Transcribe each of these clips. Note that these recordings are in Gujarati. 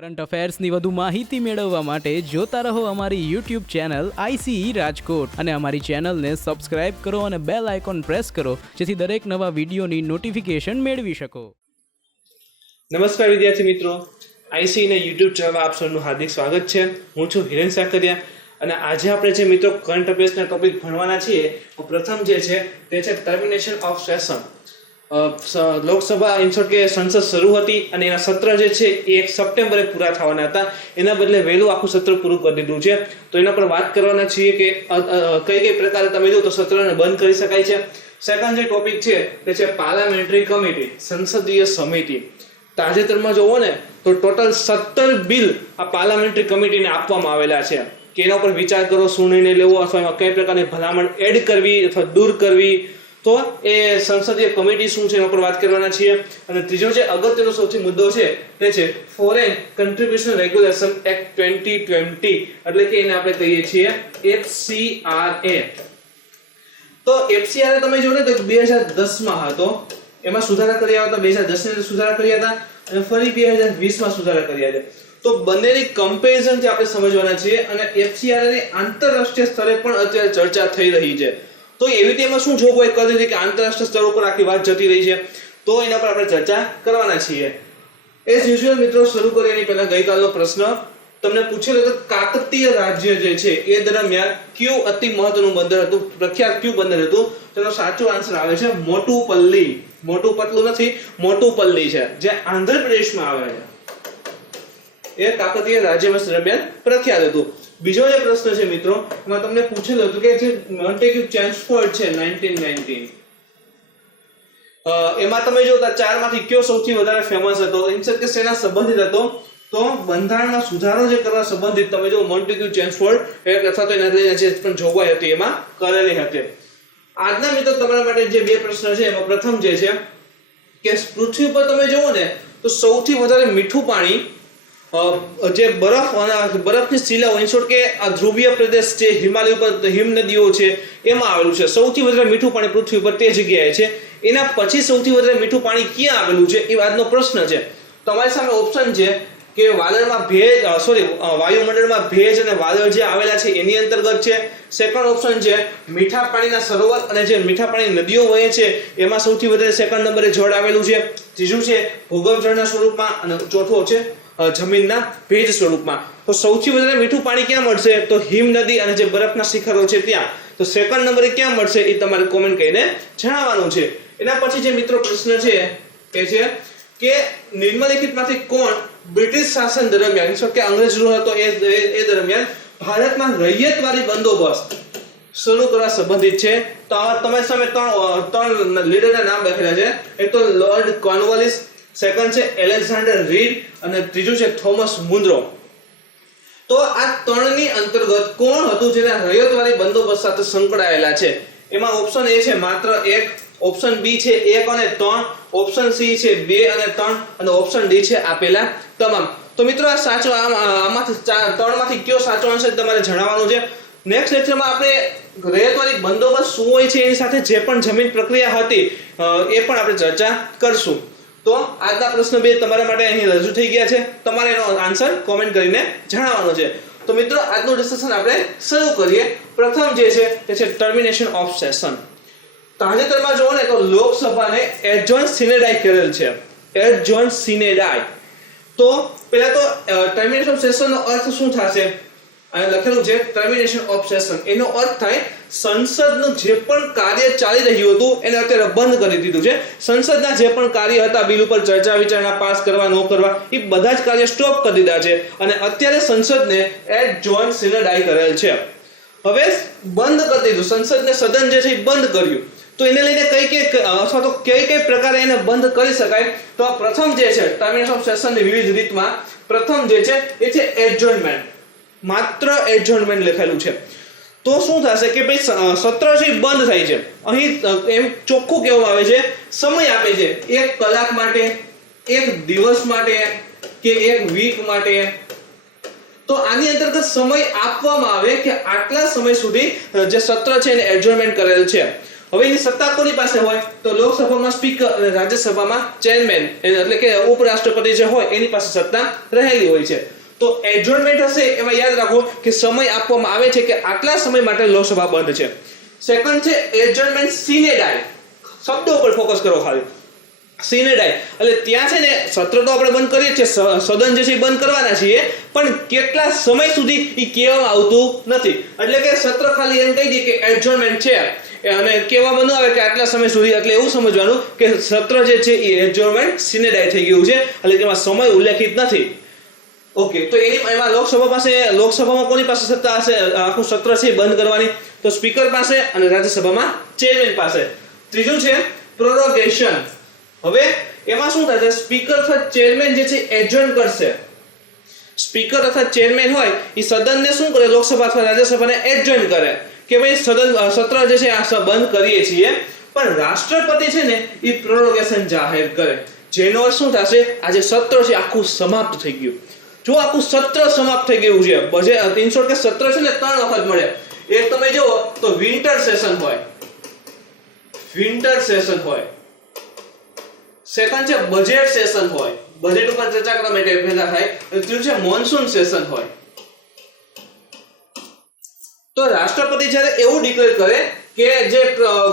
કરંટ અફેર્સની વધુ માહિતી મેળવવા માટે જોતા રહો અમારી YouTube ચેનલ ICE રાજકોટ અને અમારી ચેનલને સબસ્ક્રાઇબ કરો અને બેલ આઇકોન પ્રેસ કરો જેથી દરેક નવા વિડીયોની નોટિફિકેશન મેળવી શકો. નમસ્કાર વિદ્યાર્થી મિત્રો, ICE ને YouTube ચેનલમાં આપ સૌનું હાર્દિક સ્વાગત છે. હું છું હિરેન સાકરિયા અને આજે આપણે જે મિત્રો કરંટ અફેર્સના ટોપિક ભણવાના છીએ, પ્રથમ જે છે તે છે ટર્મિનેશન ઓફ સેશન. લોકસભા ઇન્સોર્ટ કે સંસદ શરૂ હતી અને એના સત્ર જે છે એ 1 સપ્ટેમ્બરે પૂરા થવાના હતા. એના બદલે વહેલું આખું સત્ર પૂરું કરી દીધું છે. તો એના પર વાત કરવાના છીએ કે કઈ કઈ પ્રકારે તમે જો તો સત્રને બંધ કરી શકાય છે. સેકન્ડ જે ટોપિક છે તે છે પાર્લામેન્ટરી કમિટી, સંસદીય સમિતિ. તાજેતરમાં જોવો ને તો ટોટલ 17 બિલ આ પાર્લામેન્ટરી કમિટીને આપવામાં આવેલા છે કે એના ઉપર વિચાર કરો, શું નિર્ણય લેવો અથવા એમાં કઈ પ્રકારની ભલામણ એડ કરવી અથવા દૂર કરવી. તો એ સંસદીય કમિટી શું છે એના પર વાત કરવાના છીએ. અને ત્રીજો જે અગત્યનો સૌથી મુદ્દો છે તે છે ફોરેન કન્ટ્રીબ્યુશન રેગ્યુલેશન એક્ટ 2020, એટલે કે એને આપણે કહીએ છીએ FCRA. તો FCRA તમે જો ને તો 2010 માં હતો, એમાં સુધારા કર્યા હતા. 2010 ની અંદર સુધારા કર્યા હતા અને ફરી 2020 માં સુધારા કર્યા છે. તો બંનેની કમ્પેરિઝન થી આપણે સમજવાના છીએ અને FCRA ની આંતરરાષ્ટ્રીય સ્તરે પણ અત્યારે ચર્ચા થઈ રહી છે. તો એવી રીતે એમાં શું જોગવાઈ કરી હતી કે આંતરરાષ્ટ્રીય સ્તર ઉપર આખી વાત જતી રહી છે, તો એના પર આપણે ચર્ચા કરવાના છીએ. એઝ યુઝ્યુઅલ મિત્રો, શરૂ કરીએ એની પહેલા ગઈકાલનો પ્રશ્ન તમને પૂછેલો હતો. કાકતીય રાજ્ય જે છે એ દરમિયાન કયું અતિ મહત્વનું બંદર હતું, પ્રખ્યાત કયું બંદર હતું? તેનો સાચો આન્સર આવે છે મોટુપલ્લી. મોટું પતલું નથી, મોટુપલ્લી છે જે આંધ્રપ્રદેશમાં આવે છે. એ કાકતીય રાજ્યવંશ દરમિયાન પ્રખ્યાત હતું. બીજો જે પ્રશ્ન છે મિત્રો, એમાં તમને પૂછેલું હતું કે જે મોન્ટેગ્યુ ચેમ્સફોર્ડ છે 1919, એમાં તમે જો ચારમાંથી કયો સૌથી વધારે ફેમસ હતો, ઇન્સર્ટ કે શેના સંબંધિત હતો? તો બંધારણમાં સુધારો જે કરવા સંબંધિત તમે જો મોન્ટેગ્યુ ચેમ્સફોર્ડ અથવા તો એના જે પણ જોગવાઈ હતી એમાં કરેલી હતી. આજના મિત્રો તમારા માટે જે બે પ્રશ્ન છે એમાં પ્રથમ જે છે કે પૃથ્વી પર તમે જોવો ને તો સૌથી વધારે મીઠું પાણી જે બરફની શિલાઓ ઇન્સોર્ટ કે આ ધ્રુવીય પ્રદેશ છે, હિમાલય ઉપર હિમ નદીઓ છે એમાં આવેલું છે. સૌથી વધારે મીઠું પાણી પૃથ્વી પર તે જગ્યાએ છે. એના પછી સૌથી વધારે મીઠું પાણી ક્યાં આવેલું છે એ આજનો પ્રશ્ન છે. તમારી સામે ઓપ્શન છે કે વાદળમાં ભેજ વાયુમંડળમાં ભેજ અને વાદળ જે આવેલા છે એની અંતર્ગત છે. સેકન્ડ ઓપ્શન છે મીઠા પાણીના સરોવર અને જે મીઠા પાણી નદીઓ વહે છે એમાં સૌથી વધારે સેકન્ડ નંબરે જળ આવેલું છે. ત્રીજું છે ભૂગર્ભ જળના સ્વરૂપમાં અને ચોથું છે જમીનના ભેજ સ્વરૂપમાં. તો સૌથી વધારે મીઠું પાણી ક્યાં મળશે? તો હિમ નદી અને જે બરફના શિખરો છે ત્યાં. તો સેકન્ડ નંબરે ક્યાં મળશે એ તમારે કોમેન્ટ કરીને જણાવવાનું છે. એના પછી જે મિત્રો પ્રશ્ન છે એ છે કે નિમ્નલિખિતમાંથી કોણ બ્રિટિશ શાસન દરમિયાન કે અંગ્રેજ રૂલ હતો એ દરમિયાન ભારતમાં રૈયતવાદી બંદોબસ્ત શરૂ કરવા સંબંધિત છે? તો તમારી સામે ત્રણ લીડરના નામ લખેલા છે. એક તો લોર્ડ કોર્નવાલિસ, સેકન્ડ છે એલેક્ઝાન્ડર રીડ અને ત્રીજું છે થોમસ મુન્દ્રો. તો આ ત્રણની અંતર્ગત કોણ હતું જેના રૈયતવાદી બંદોબસ્ત સાથે સંકળાયેલા છે? એમાં ઓપ્શન એ છે માત્ર એક, ઓપ્શન બી છે 1 અને 3, ઓપ્શન સી છે 2 અને 3 અને ઓપ્શન ડી છે આપેલા તમામ. તો મિત્રો આ સાચો આમાંથી ત્રણમાંથી કયો સાચો આન્સર તમારે જણાવવાનું છે. નેક્સ્ટ લેક્ચરમાં આપણે રૈયતવાદી બંદોબસ્ત શું હોય છે એની સાથે જે પણ જમીન પ્રક્રિયા હતી એ પણ આપણે ચર્ચા કરશું. તો આજના પ્રશ્ન 2 તમારા માટે અહીં રજૂ થઈ ગયા છે. તમારે એનો આન્સર કોમેન્ટ કરીને જણાવવાનો છે. તો મિત્રો આજનું ડિસ્કશન આપણે શરૂ કરીએ. પ્રથમ જે છે તે છે ટર્મિનેશન ઓફ સેશન. તાજેતરમાં જોવો ને તો લોકસભાને એડજોર્ન સિનેડાઈ કરેલ છે. એડજોર્ન સિનેડાઈ. તો પહેલા તો ટર્મિનેશન ઓફ સેશનનો અર્થ શું થશે? અહીં લખેલું છે ટર્મિનેશન ઓફ સેશન. એનો અર્થ થાય સંસદનું જે પણ કાર્ય ચાલી રહ્યું હતું એને અત્યારે બંધ કરી દીધું છે. સંસદના જે પણ કાર્ય હતા, બિલ ઉપર ચર્ચા વિચારણા પાસ કરવા ન કરવા, એ બધા જ કાર્ય સ્ટોપ કરી દીધા છે અને અત્યારે સંસદને એડજોર્ન સિનેડાઈ કરેલ છે. હવે બંધ કરી દીધું, સંસદને સદન જે છે એ બંધ કર્યું. તો એને લઈને કઈ અથવા તો કઈ પ્રકારે એને બંધ કરી શકાય? તો પ્રથમ જે છે ટર્મિનેશન ઓફ સેશનની વિવિધ રીતમાં પ્રથમ જે છે એ છે એડજોર્નમેન્ટ. માત્ર એડજોર્નમેન્ટ લખેલું છે. તો શું થશે કે ભાઈ સત્ર છે બંધ થાય છે. અહીં એમ ચોખ્ખું કહેવામાં આવે છે, સમય આપે છે 1 કલાક માટે, 1 દિવસ માટે કે 1 વીક માટે. તો આની અંતર્ગત સમય આપવામાં આવે કે આટલા સમય સુધી જે સત્ર છે એને એડજોર્નમેન્ટ કરેલ છે. હવે એની સત્તા કોની પાસે હોય તો લોકસભામાં સ્પીકર અને રાજ્યસભામાં ચેરમેન એટલે કે ઉપરાષ્ટ્રપતિ જે હોય એની પાસે સત્તા રહેલી હોય છે. તો એડજોર્નમેન્ટ હશે એમાં યાદ રાખો કે સમય આપવામાં આવે છે કે આટલા સમય માટે લોકસભા બંધ છે. સેકન્ડ છે એડજોર્નમેન્ટ સિને ડાય. શબ્દ ઉપર ફોકસ કરો ખાલી. સિને ડાય એટલે ત્યાં છે ને સત્ર તો આપણે બંધ કરીએ છીએ, સદન જે છે એ બંધ કરવાના છીએ, પણ કેટલા સમય સુધી એ કહેવામાં આવતું નથી. એટલે કે સત્ર ખાલી એમ કહી દે કે એડજોર્નમેન્ટ છે અને કહેવામાં ન આવે કે આટલા સમય સુધી, એટલે એવું સમજવાનું કે સત્ર જે છે એ એડજોર્નમેન્ટ સિને ડાય થઈ ગયું છે, એટલે કે એમાં સમય ઉલ્લેખિત નથી. ઓકે, તો એમાં લોકસભામાં કોની પાસે સત્તા હશે આખું સત્ર છે બંધ કરવાની? તો સ્પીકર પાસે અને રાજ્યસભામાં ચેરમેન પાસે. ત્રીજું છે પ્રોરોગેશન. હવે એમાં શું થાય છે, સ્પીકર અથવા ચેરમેન જે છે એડજોર્ન કરશે. સ્પીકર અથવા ચેરમેન હોય એ સદનને શું કરે, લોકસભા અથવા રાજ્યસભાને એડજોર્ન કરે કે ભાઈ સત્ર જે છે આ બંધ કરીએ છીએ, પણ રાષ્ટ્રપતિ છે ને એ પ્રોરોગેશન જાહેર કરે, જેનો અર્થ શું થશે, આજે સત્ર છે આખું સમાપ્ત થઈ ગયું. જો આખું સત્ર સમાપ્ત થઈ ગયું છે, બજે 300 કે સત્ર છે ને 3 વખત મળે. એક તમે જુઓ તો વિન્ટર સેશન હોય, સેકન્ડ છે બજેટ સેશન હોય, બજેટ ઉપર ચર્ચા કરવા માટે ભેગા થાય, અને ત્રીજું છે મોન્સૂન સેશન હોય. તો રાષ્ટ્રપતિ જ્યારે એવું ડિક્લેર કરે કે જે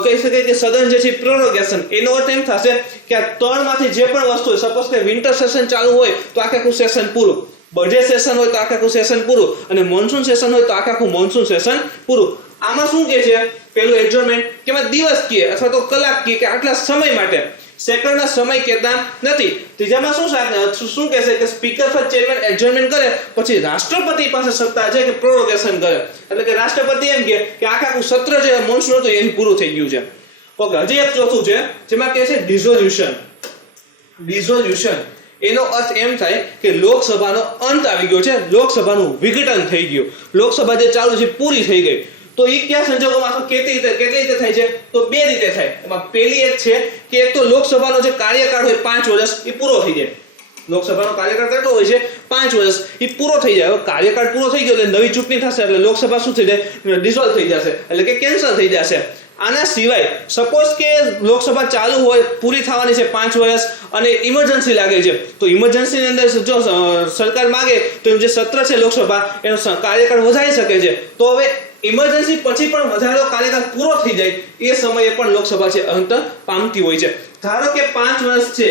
કહી શકે કે સદન જે છે પ્રોરોગેશન, એનો અર્થ એમ થશે કે આ ત્રણમાંથી જે પણ વસ્તુ હોય, સપોઝ કે વિન્ટર સેશન ચાલુ હોય તો આખું સેશન પૂરું, બજેટ સેશન હોય તો આખું સેશન પૂરું, અને મોન્સૂન સેશન હોય તો આખું મોન્સૂન સેશન પૂરું. આમાં શું કહે છે, પેલું એડજોર્નમેન્ટ કે એમાં દિવસ કહે અથવા તો કલાક કહે કે આટલા સમય માટે, સેકન્ડના સમય કહેતા નથી. ત્રીજામાં શું કહેશે કે સ્પીકર અથવા ચેરમેન એડજોર્નમેન્ટ કરે, પછી રાષ્ટ્રપતિ પાસે સત્તા છે કે પ્રોરોગેશન કરે, એટલે કે રાષ્ટ્રપતિ એમ કે આખું સત્ર જે મોન્સૂન હતું એ પૂરું થઈ ગયું છે. ઓકે, હજી એક ચોથું છે જેમાં કહે છે ડિસોલ્યુશન. એનો અર્થ એમ થાય કે લોકસભાનો અંત આવી ગયો છે, લોકસભાનું વિઘટન થઈ ગયું, લોકસભા જે ચાલુ છે પૂરી થઈ ગઈ. તો એ કયા સંજોગોમાં કેટલી રીતે થાય છે, તો બે રીતે થાય. એમાં પહેલી એક છે કે એક તો લોકસભાનો જે કાર્યકાળ હોય 5 વર્ષ એ પૂરો થઈ જાય. લોકસભાનો કાર્યકાળ કેટલો હોય છે, 5 વર્ષ, એ પૂરો થઈ જાય. હવે કાર્યકાળ પૂરો થઈ ગયો એટલે નવી ચૂંટણી થશે, એટલે લોકસભા શું થઈ જાય, ડિસોલ્વ થઈ જશે, એટલે કે કેન્સલ થઈ જશે. આના સિવાય સપોઝ કે લોકસભા ચાલુ હોય, પૂરી થવાની છે 5 વર્ષ, અને ઇમરજન્સી લાગે છે, તો ઇમરજન્સીની અંદર જો સરકાર માંગે તો જે સત્ર છે લોકસભા એનો કાર્યકાળ વધારી શકે છે. તો હવે ઇમરજન્સી પછી પણ વધારેલો કાર્યકાળ પૂરો થઈ જાય એ સમયે પણ લોકસભા છે અંત પામતી હોય છે. ધારો કે 5 વર્ષ છે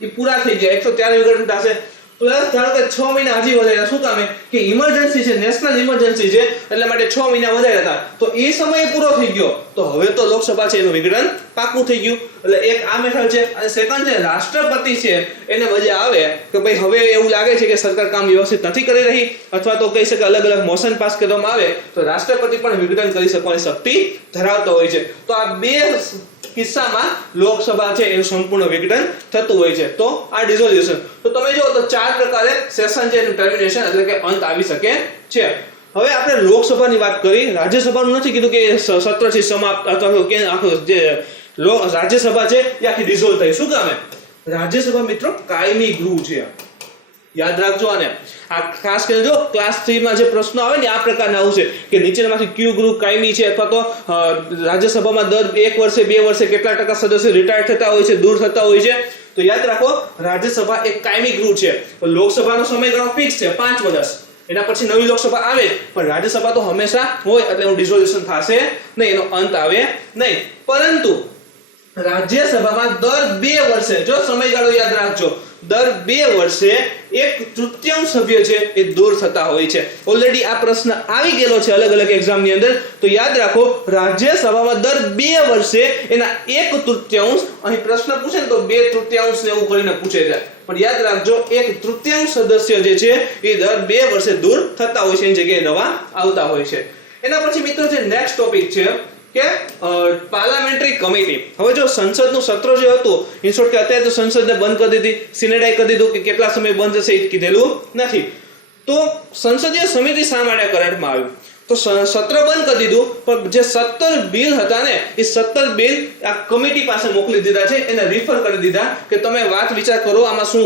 એ પૂરા થઈ ગયા, 113 વિઘટન થશે, પ્લસ ધારો કે 6 મહિના હજી વધાર્યા. શું કામે કે ઇમરજન્સી છે, નેશનલ ઇમરજન્સી છે, એટલે માટે 6 મહિના વધાર્યા હતા, તો એ સમયે પૂરો થઈ ગયો, તો હવે તો લોકસભા છે એનું વિઘટન પાકું થઈ ગયું. એટલે એક આ મેથડ છે. અને સેકન્ડ છે રાષ્ટ્રપતિ છે એને મજા આવે કે ભાઈ હવે એવું લાગે છે કે સરકાર કામ વ્યવસ્થિત નથી કરી રહી, અથવા તો કહી શકે અલગ અલગ મોશન પાસ કરવામાં આવે તો રાષ્ટ્રપતિ પણ વિઘટન કરી શકવાની શક્તિ ધરાવતો હોય છે. તો આ બે કિસ્સામાં લોકસભા છે એનું સંપૂર્ણ વિઘટન થતું હોય છે. તો આ ડિસોલ્યુશન. તો તમે જો તો 4 પ્રકારે સેશન છે એનું ટર્મિનેશન એટલે કે અંત આવી શકે છે. હવે આપણે લોકસભાની વાત કરી, રાજ્યસભાનું નથી કીધું કે સત્ર છે સમાપ્ત અથવા કે આખું જે રાજ્યસભા છે એ આખી ડિસોલ્વ થઈ. શું કામે? રાજ્યસભા મિત્રો કાયમી ગૃહ છે, યાદ રાખજો. આને આ ખાસ કરીને જો ક્લાસ 3 માં જે પ્રશ્નો આવે ને આ પ્રકારના આવશે કે નીચેનામાંથી કયું ગૃહ કાયમી છે, અથવા તો રાજ્યસભામાં દર 1 વર્ષે 2 વર્ષે કેટલા ટકા સદસ્યો રિટાયર થતા હોય છે, દૂર થતા હોય છે. તો યાદ રાખો રાજ્યસભા એક કાયમી ગૃહ છે. લોકસભાનો સમયગાળો ફિક્સ છે 5 વર્ષ, એના પછી નવી લોકસભા આવે, પણ રાજ્યસભા તો હંમેશા હોય, એટલે એનું ડિસોલ્યુશન થશે નહીં, એનો અંત આવે નહીં. પરંતુ રાજ્યસભામાં દર 2 વર્ષે, જો સમયગાળો યાદ રાખજો, દર 2 વર્ષે 1/3 સભ્ય છે એ દૂર થતા હોય છે. ઓલરેડી આ પ્રશ્ન આવી ગયેલો છે અલગ અલગ એક્ઝામ ની અંદર. તો યાદ રાખો રાજ્યસભામાં દર 2 વર્ષે એના 1/3, અહીં પ્રશ્ન પૂછે ને તો 2/3 ને એવું કરીને પૂછે છે, પણ યાદ રાખજો 1/3 સદસ્ય જે છે એ દર 2 વર્ષે દૂર થતા હોય છે, એની જગ્યાએ નવા આવતા હોય છે. એના પછી મિત્રો જે નેક્સ્ટ ટોપિક છે કે પાર્લામેન્ટરી કમિટી. હવે જો સંસદનું સત્ર જે હતું, ઇન શોર્ટ કે અત્યારે તો સંસદને બંધ કરી દીધી, સિનેડાઈ કરી દીધું, કે કેટલા સમય બંધ થશે એ કીધેલું નથી. તો સંસદીય સમિતિ શા માટે કરવામાં આવ્યું? તો સત્ર બંધ કરી દીધું, પણ જે 17 બિલ હતા ને એ 17 બિલ આ કમિટી પાસે મોકલી દીધા છે, એને રિફર કરી દીધા કે તમે વાત વિચાર કરો આમાં શું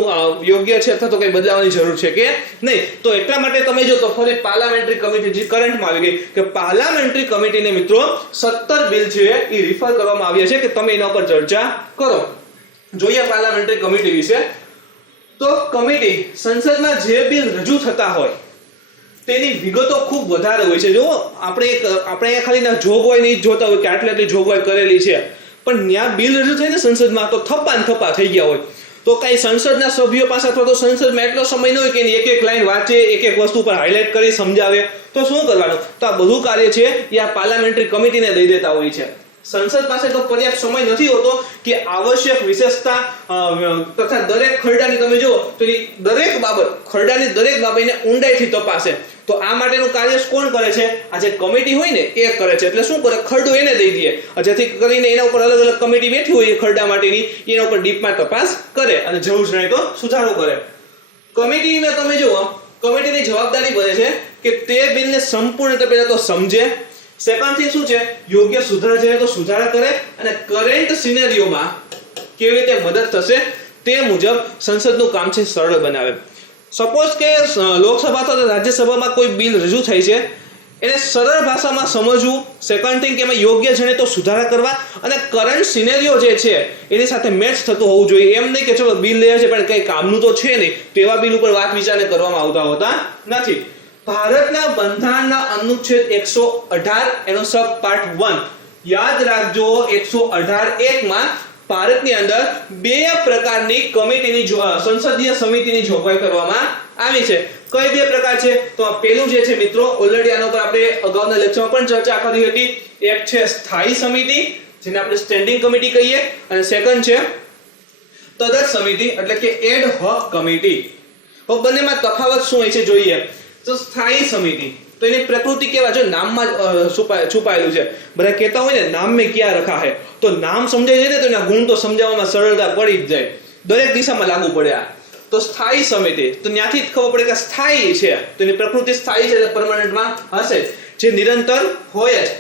યોગ્ય છે અથવા તો કઈ બદલાવાની જરૂર છે કે નહીં. તો એટલા માટે તમે જો તો ફરી પાર્લામેન્ટરી કમિટી જે કરંટમાં આવી ગઈ કે પાર્લામેન્ટરી કમિટીને મિત્રો 17 બિલ છે એ રિફર કરવામાં આવ્યા છે કે તમે એના ઉપર ચર્ચા કરો. જોઈએ પાર્લામેન્ટરી કમિટી વિશે. તો કમિટી સંસદમાં જે બિલ રજૂ થતા હોય તેની વિગતો ખૂબ વધારે હોય છે. જો આપણે ખાલી જોગવાઈ નહીં જોતા હોય કે આટલી જોગવાઈ કરેલી છે, પણ ત્યાં બિલ રજૂ થઈને સંસદમાં તો થપ્પા ને થપ્પા થઈ ગયા હોય. તો કઈ સંસદના સભ્યો પાસે અથવા તો સંસદમાં એટલો સમય ન હોય કે એક એક લાઈન વાંચે, એક એક વસ્તુ પર હાઇલાઇટ કરી સમજાવે, તો શું કરવાનું? તો આ બધું કાર્ય છે એ આ પાર્લામેન્ટરી કમિટીને દઈ દેતા હોય છે. સંસદ પાસે તો પર્યાપ્ત સમય નથી હોતો કે આવશ્યક વિશેષતા તથા દરેક ખરડાની તમે જુઓ તો દરેક બાબતને ઊંડાઈથી તપાસે. તો આ માટેનું કાર્ય કોણ કરે છે? આ જે કમિટી હોય ને એ કરે છે. એટલે શું કરે? ખરડો એને દઈ દે, જેથી કરીને એના ઉપર અલગ અલગ કમિટી બેઠી હોય ખરડા માટેની, એના ઉપર ડીપમાં તપાસ કરે અને જરૂર જણાય તો સુધારો કરે. કમિટીમાં તમે જુઓ, કમિટીની જવાબદારી બને છે કે તે બિલને સંપૂર્ણ રીતે પહેલા તો સમજે, સેકન્ડ થિંગ શું છે, યોગ્ય સુધારા છે તો સુધારા કરે, અને કરંટ સિનેરિયોમાં કેવી રીતે મદદ થશે તે મુજબ સંસદનું કામ છે સરળ બનાવે. સપોઝ કે લોકસભા અથવા રાજ્યસભામાં કોઈ બિલ રજૂ થાય છે, એને સરળ ભાષામાં સમજવું, સેકન્ડ થિંગ કે એમાં યોગ્ય જણે તો સુધારા કરવા, અને કરંટ સિનેરિયો જે છે એની સાથે મેચ થતું હોવું જોઈએ. એમ નહીં કે ચલો બિલ લે છે પણ કંઈ કામનું તો છે નહીં, તેવા બિલ ઉપર વાત વિચારને કરવામાં આવતા હોતા નથી. ભારતના બંધારણના અનુચ્છેદ 118 એનો સબ પાર્ટ 1 યાદ રાખજો. 118(1) માં ભારતની અંદર બે પ્રકારની કમિટીની સંસદીય સમિતિની જોગવાઈ કરવામાં આવી છે. કઈ બે પ્રકાર છે? તો પહેલું જે છે મિત્રો, ઓલરેડી આના ઉપર આપણે અગાઉના લેક્ચરમાં પણ ચર્ચા કરી હતી. એક છે સ્થાયી સમિતિ, જેને આપણે સ્ટેન્ડિંગ કમિટી કહીએ, અને સેકન્ડ છે તદત સમિતિ એટલે કે એડ હોક કમિટી. તો બંનેમાં તફાવત શું હોય છે જોઈએ. તો સ્થાયી સમિતિ તો એની પ્રકૃતિ કેવા છે, નામમાં છુપાયેલું છે. બધા કહેતા હોય ને નામ મેં ક્યાં રખા હે, તો નામ સમજાઈ જાય ને તો એના ગુણ તો સમજાવવામાં સરળતા પડી જ જાય, દરેક દિશામાં લાગુ પડે. આ તો સ્થાયી સમિતિ, તો ત્યાંથી જ ખબર પડે કે સ્થાયી છે, તો એની પ્રકૃતિ સ્થાયી છે, પરમાનન્ટમાં હશે, જે નિરંતર હોય જ.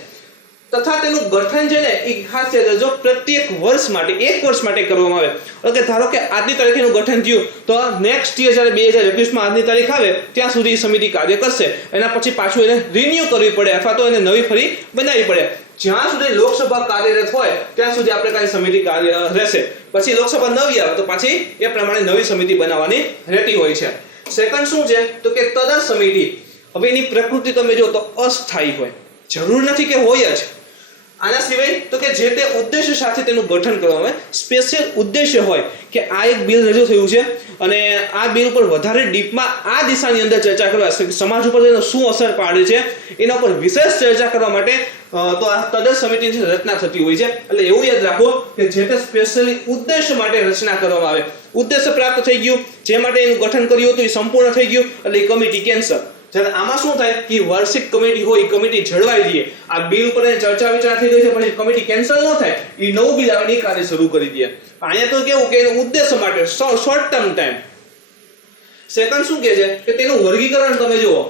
તથા તેનું ગઠન છે ને એ ખાસ છે જો પ્રત્યેક વર્ષ માટે, 1 વર્ષ માટે કરવામાં આવે. એટલે ધારો કે આજની તારીખેનું ગઠન થયું તો નેક્સ્ટ યર જ્યારે 2021માં આજની તારીખ આવે ત્યાં સુધી સમિતિ કાર્ય કરશે. એના પછી પાછું એને રિન્યુ કરવી પડે અથવા તો એને નવી ફરી બનાવવી પડે. જ્યાં સુધી લોકસભા કાર્યરત હોય ત્યાં સુધી આપણે કાંઈ સમિતિ કાર્ય રહેશે. પછી લોકસભા નવી આવે તો પાછી એ પ્રમાણે નવી સમિતિ બનાવવાની રહેતી હોય છે. સેકન્ડ શું છે તો કે તદત સમિતિ. હવે એની પ્રકૃતિ તમે જો તો અસ્થાયી હોય, જરૂર નથી કે હોય જ. આના સિવાય તો કે જે તે ઉદ્દેશ્ય સાથે તેનું ગઠન કરવામાં આવે, સ્પેશિયલ ઉદ્દેશ્ય હોય કે આ એક બિલ રજૂ થયું છે અને આ બિલ ઉપર વધારે ડીપમાં આ દિશાની અંદર ચર્ચા કરવા, સમાજ ઉપર તેનો શું અસર પાડે છે એના ઉપર વિશેષ ચર્ચા કરવા માટે તો આ તદત સમિતિની રચના થતી હોય છે. એટલે એવું યાદ રાખો કે જે તે સ્પેશિયલી ઉદ્દેશ્ય માટે રચના કરવામાં આવે. ઉદ્દેશ્ય પ્રાપ્ત થઈ ગયું, જે માટે એનું ગઠન કર્યું હતું એ સંપૂર્ણ થઈ ગયું, એટલે એ કમિટી કેન્સલ. જ્યારે આમાં શું થાય કે વાર્ષિક કમિટી હોય, કમિટી જળવાઈ દે, આ બિલ ઉપર ચર્ચા વિચાર થઈ ગઈ છે પછી કમિટી કેન્સલ ન થાય, એ નવું બિલ આવે એ કાર્ય શરૂ કરી દે. અહીંયા તો કેવું કે એનું ઉદ્દેશ્ય માટે શોર્ટ ટર્મ ટાઈમ. સેકન્ડ શું કહે છે કે તેનું વર્ગીકરણ તમે જુઓ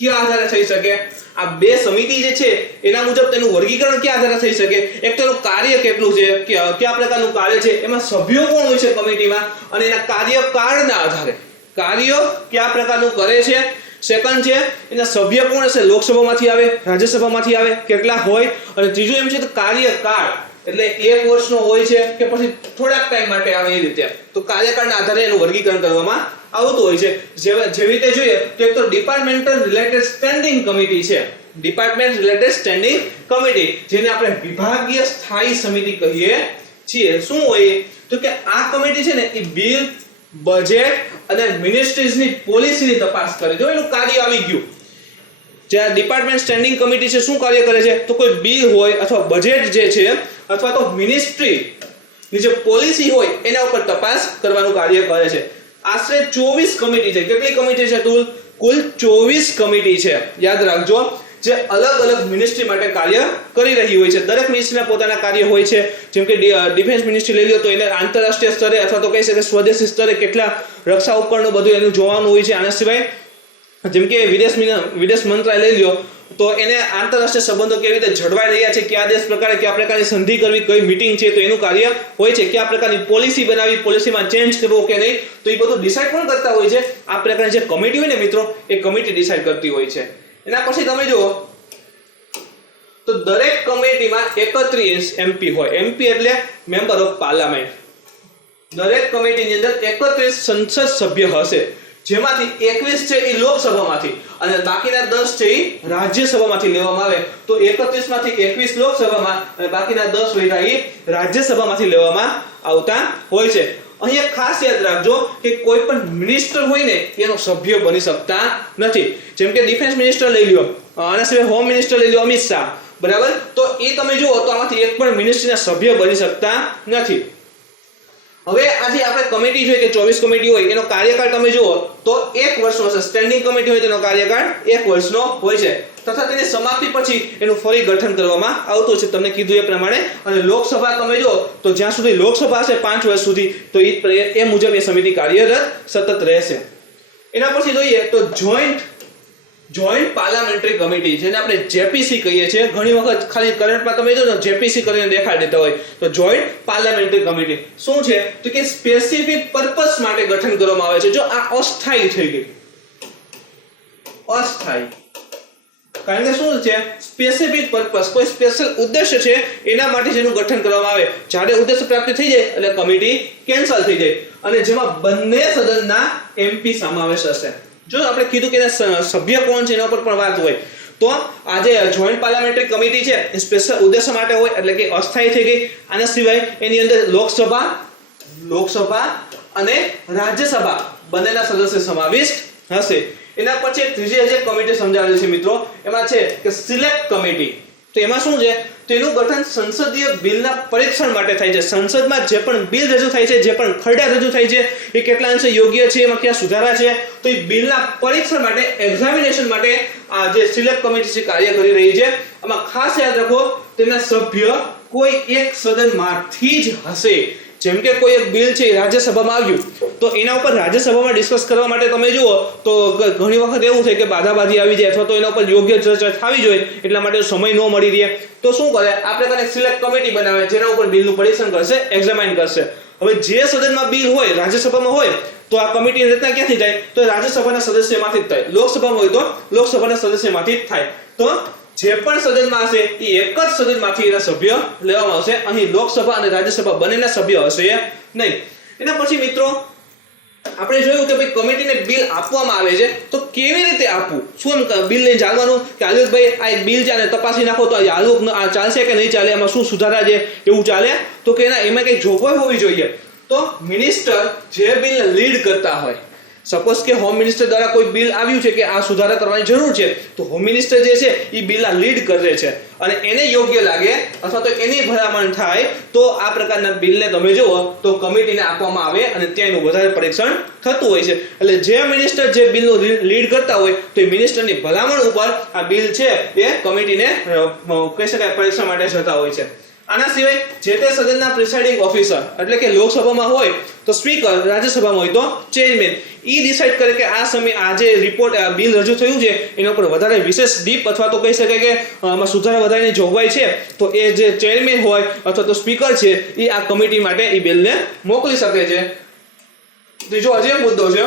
કયા આધારે થઈ શકે. આ બે સમિતિ જે છે એના મુજબ તેનું વર્ગીકરણ કયા આધારે થઈ શકે. એક તેનું કાર્ય કેટલું છે, કયા પ્રકારનું કાર્ય છે, એમાં સભ્યો કોણ હોય છે કમિટીમાં, અને એના કાર્યકાળના આધારે કાર્ય કયા પ્રકારનું કરે છે. સેકન્ડ છે એના સભ્ય કોણ હશે, લોકસભામાંથી આવે, રાજ્યસભામાંથી આવે, કેટલા હોય. અને ત્રીજું એમ છે તો કાર્યકાળ, એટલે 1 વર્ષનો હોય છે કે પછી થોડાક ટાઈમ માટે આવે એ રીતે. તો કાર્યકાળના આધારે એનું વર્ગીકરણ કરવામાં આવતું હોય છે. જેવી રીતે જોઈએ તો એક તો ડિપાર્ટમેન્ટલ રિલેટેડ સ્ટેન્ડિંગ કમિટી છે, ડિપાર્ટમેન્ટ રિલેટેડ સ્ટેન્ડિંગ કમિટી, જેને આપણે વિભાગીય સ્થાયી સમિતિ કહીએ છીએ. શું હોય તો કે આ કમિટી છે ને એ બિલ, બજેટ અને મિનિસ્ટ્રીઝની પોલિસીની તપાસ કરે. જો એનું કાર્ય આવી ગયું, જે ડિપાર્ટમેન્ટ સ્ટેન્ડિંગ કમિટી છે શું કાર્ય કરે છે તો કોઈ બિલ હોય અથવા બજેટ જે છે અથવા તો મિનિસ્ટ્રી ની જે પોલિસી હોય એના ઉપર તપાસ કરવાનું કાર્ય કરે છે. આશરે 24 કમિટી છે. કેટલી કમિટી છે? કુલ 24 કમિટી છે. યાદ રાખજો, જે અલગ અલગ મિનિસ્ટ્રી માટે કાર્ય કરી રહી હોય છે. દરેક મિનિસ્ટ્રીના પોતાના કાર્ય હોય છે. જેમ કે ડિફેન્સ મિનિસ્ટ્રી લઈ લો તો એને આંતરરાષ્ટ્રીય સ્તરે અથવા તો કહી શકે સ્વદેશી સ્તરે કેટલા રક્ષા ઉપકરણો બધું એનું જોવાનું હોય છે. આના સિવાય જેમ કે વિદેશ મંત્રાલય લઈ લો તો એને આંતરરાષ્ટ્રીય સંબંધો કેવી રીતે જળવાઈ રહ્યા છે, કયા દેશ પ્રકારે કયા પ્રકારની સંધિ કરવી, કઈ મીટિંગ છે, તો એનું કાર્ય હોય છે. કયા પ્રકારની પોલિસી બનાવી, પોલિસીમાં ચેન્જ કરવો કે નહીં, તો એ બધું ડિસાઈડ પણ કરતા હોય છે. આ પ્રકારની જે કમિટી હોય ને મિત્રો, એ કમિટી ડિસાઈડ કરતી હોય છે. એના પછી તમે જુઓ તો દરેક કમિટીમાં 31 MP હોય. MP એટલે મેમ્બર ઓફ પાર્લામેન્ટ. દરેક કમિટીની અંદર 31 સંસદ સભ્ય હશે, જેમાંથી 21 છે એ લોકસભામાંથી અને બાકીના 10 છે એ રાજ્યસભામાંથી લેવામાં આવે. તો 31 માંથી 21 લોકસભામાં અને બાકીના 10 વધ્યા એ રાજ્યસભામાંથી લેવામાં આવતા હોય છે. અહીંયા ખાસ યાદ રાખજો કે કોઈ પણ મિનિસ્ટર હોય ને એનો સભ્ય બની શકતા નથી. જેમ કે ડિફેન્સ મિનિસ્ટર લઈ લ્યો, આના સિવાય હોમ મિનિસ્ટર લઈ લો અમિત શાહ, બરાબર, તો એ તમે જુઓ તો આમાંથી એક પણ મિનિસ્ટ્રીના સભ્ય બની શકતા નથી. હવે આજે આપણે કમિટી જોઈએ કે 24 કમિટી હોય, એનો કાર્યકાળ તમે જુઓ તો 1 વર્ષનો છે. સ્ટેન્ડિંગ કમિટી હોય તેનો કાર્યકાળ 1 વર્ષનો હોય છે, તથા તેની સમાપ્તિ પછી એનું ફરી ગઠન કરવામાં આવતું છે, તમને કીધું એ પ્રમાણે. અને લોકસભા તમે જુઓ તો જ્યાં સુધી લોકસભા હશે 5 વર્ષ સુધી, તો એ મુજબ એ સમિતિ કાર્યરત સતત રહેશે. એના પછી જોઈએ તો જોઈન્ટ પાર્લામેન્ટરી કમિટી, જેને આપણે જેપીસી કહીએ છીએ. ઘણી વખત ખાલી કરંટમાં તમે જો જેપીસી કરીને દેખાડી દેતા હોય. તો જોઈન્ટ પાર્લામેન્ટરી કમિટી શું છે તો કે સ્પેસિફિક પર્પસ માટે ગઠન કરવામાં આવે છે. જો આ અસ્થાયી થઈ ગઈ, અસ્થાયી, કારણ કે શું છે, સ્પેસિફિક પર્પસ, કોઈ સ્પેશિયલ ઉદ્દેશ્ય છે એના માટે જેનું ગઠન કરવામાં આવે. જ્યારે ઉદ્દેશ્ય પ્રાપ્તિ થઈ જાય એટલે કમિટી કેન્સલ થઈ જાય, અને જેમાં બંને સદનના MP સમાવેશ હશે. જો આપણે કીધું કે સભ્ય કોણ છે એના ઉપર પણ વાત હોય, તો આજે જોઈન્ટ પાર્લામેન્ટરી કમિટી છે એ સ્પેશિયલ ઉદ્દેશ્ય માટે હોય, એટલે કે અસ્થાયી થઈ ગઈ. આના સિવાય એની અંદર લોકસભા અને રાજ્યસભા બંનેના સદસ્ય સમાવિષ્ટ હશે. એના પછી ત્રીજી જે કમિટી સમજાવેલી છે મિત્રો, એમાં છે કે સિલેક્ટ કમિટી. તો એમાં શું છે, તેનું ગઠન સંસદીય બિલના પરીક્ષણ માટે થાય છે. સંસદમાં જે પણ બિલ રજૂ થાય છે, જે પણ ખરડા રજૂ થાય છે, એ કેટલા અંશે યોગ્ય છે, એમાં ક્યાં સુધારા છે, તો એ બિલના પરીક્ષણ માટે, એક્ઝામિનેશન માટે આ જે સિલેક્ટ કમિટી છે કાર્ય કરી રહી છે. આમાં ખાસ યાદ રાખો, તેના સભ્ય કોઈ એક સદનમાંથી જ હશે. જેમ કે કોઈ એક બિલ છે રાજ્યસભામાં આવ્યું, તો એના ઉપર રાજ્યસભામાં ડિસ્કસ કરવા માટે તમે જુઓ તો ઘણી વખત એવું થાય કે બાધાબાધી આવી જાય, અથવા તો એના ઉપર યોગ્ય ચર્ચા થવી જોઈએ, એટલા માટે સમય ન મળી રહે. તો શું કરે, આ પ્રકારની સિલેક્ટ કમિટી બનાવે, જેના ઉપર બિલનું પરીક્ષણ કરશે, એક્ઝામાઇન કરશે. હવે જે સદનમાં બિલ હોય, રાજ્યસભામાં હોય, તો આ કમિટીની રચના ક્યાંથી થાય, તો રાજ્યસભાના સદસ્યમાંથી જ થાય. લોકસભામાં હોય તો લોકસભાના સદસ્યમાંથી જ થાય. તો જે પણ સદનમાં હશે એ એક જ સદનમાંથી એના સભ્ય લેવામાં આવશે. અહીં લોકસભા અને રાજ્યસભા બંનેના સભ્ય હશે નહીં. એના પછી મિત્રો આપણે જોયું કે ભાઈ કમિટીને બિલ આપવામાં આવે છે, તો કેવી રીતે આપવું, શું એમ બિલ લઈને ચાલવાનું કે આયુષભાઈ આ એક બિલ છે અને તપાસી નાખો તો આ ચાલશે કે નહીં ચાલે, એમાં શું સુધારા છે, એવું ચાલે, તો કે એમાં કંઈક જોગવાઈ હોવી જોઈએ. તો મિનિસ્ટર જે બિલને લીડ કરતા હોય, સપોઝ કે હોમ મિનિસ્ટર દ્વારા કોઈ બિલ આવ્યું છે કે આ સુધારા કરવાની જરૂર છે, તો હોમ મિનિસ્ટર જે છે એ બિલના લીડ કરે છે, અને એને યોગ્ય લાગે અથવા તો એની ભલામણ થાય તો આ પ્રકારના બિલને તમે જુઓ તો કમિટીને આપવામાં આવે અને ત્યાં એનું વધારે પરીક્ષણ થતું હોય છે. એટલે જે મિનિસ્ટર જે બિલનું લીડ કરતા હોય તો એ મિનિસ્ટરની ભલામણ ઉપર આ બિલ છે એ કમિટીને કહી શકાય પરીક્ષણ માટે જતા હોય છે. આના સિવાય જે તે સદનના પ્રિસાઇડિંગ ઓફિસર, એટલે કે લોકસભામાં હોય તો સ્પીકર, રાજ્યસભામાં હોય તો ચેરમેન, ઈ ડિસાઈડ કરે કે આ સમય આ જે રિપોર્ટ બિલ રજૂ થયું છે એના ઉપર વધારે વિશેષ ડીપ અથવા તો કહી શકાય કે આમાં સુધારા વધારાની જોગવાઈ છે, તો એ જે ચેરમેન હોય અથવા તો સ્પીકર છે એ આ કમિટી માટે એ બિલને મોકલી શકે છે. ત્રીજો હજી મુદ્દો છે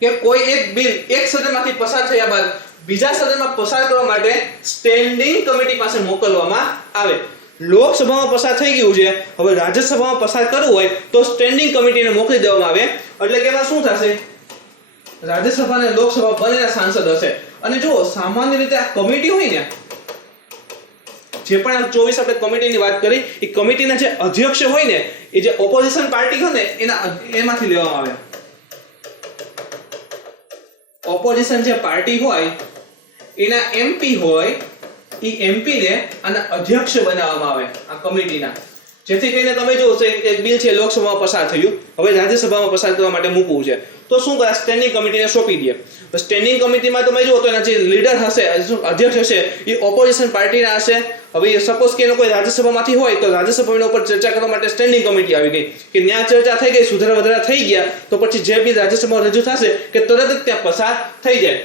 કે કોઈ એક બિલ એક સદનમાંથી પસાર થયા બાદ બીજા સદનમાં પસાર કરવા માટે સ્ટેન્ડિંગ કમિટી પાસે મોકલવામાં આવે. લોકસભામાં પસાર થઈ ગયું છે, હવે રાજ્યસભામાં પસાર કરવું હોય તો સ્ટેન્ડિંગ કમિટીને મોકલી દેવામાં આવે. એટલે કે એમાં શું થશે, રાજ્યસભા અને લોકસભા બંનેના સાંસદ હશે. અને જો સામાન્ય રીતે આ કમિટી હોય ને, જે પણ આ 24 આપણે કમિટીની વાત કરી, એ કમિટીના જે અધ્યક્ષ હોય ને, એ જે ઓપોઝિશન પાર્ટી હોય ને એમાંથી લેવામાં આવે. ઓપોઝિશન જે પાર્ટી હોય એના MP હોય, એ MP ને આના અધ્યક્ષ બનાવવામાં આવે આ કમિટીના. જેથી કરીને તમે જો એક બિલ છે લોકસભામાં પસાર થયું, હવે રાજ્યસભામાં પસાર કરવા માટે મૂકવું છે, તો શું કરે, સ્ટેન્ડિંગ કમિટીને સોંપી દે. તો સ્ટેન્ડિંગ કમિટીમાં તમે જુઓ તો એના જે લીડર હશે, અધ્યક્ષ હશે, એ ઓપોઝિશન પાર્ટીના હશે. હવે સપોઝ કે એનો કોઈ રાજ્યસભામાંથી હોય તો રાજ્યસભાના ઉપર ચર્ચા કરવા માટે સ્ટેન્ડિંગ કમિટી આવી ગઈ, કે ત્યાં ચર્ચા થઈ ગઈ, સુધારા વધારા થઈ ગયા, તો પછી જે બી રાજ્યસભામાં રજૂ થશે કે તરત જ ત્યાં પસાર થઈ જાય.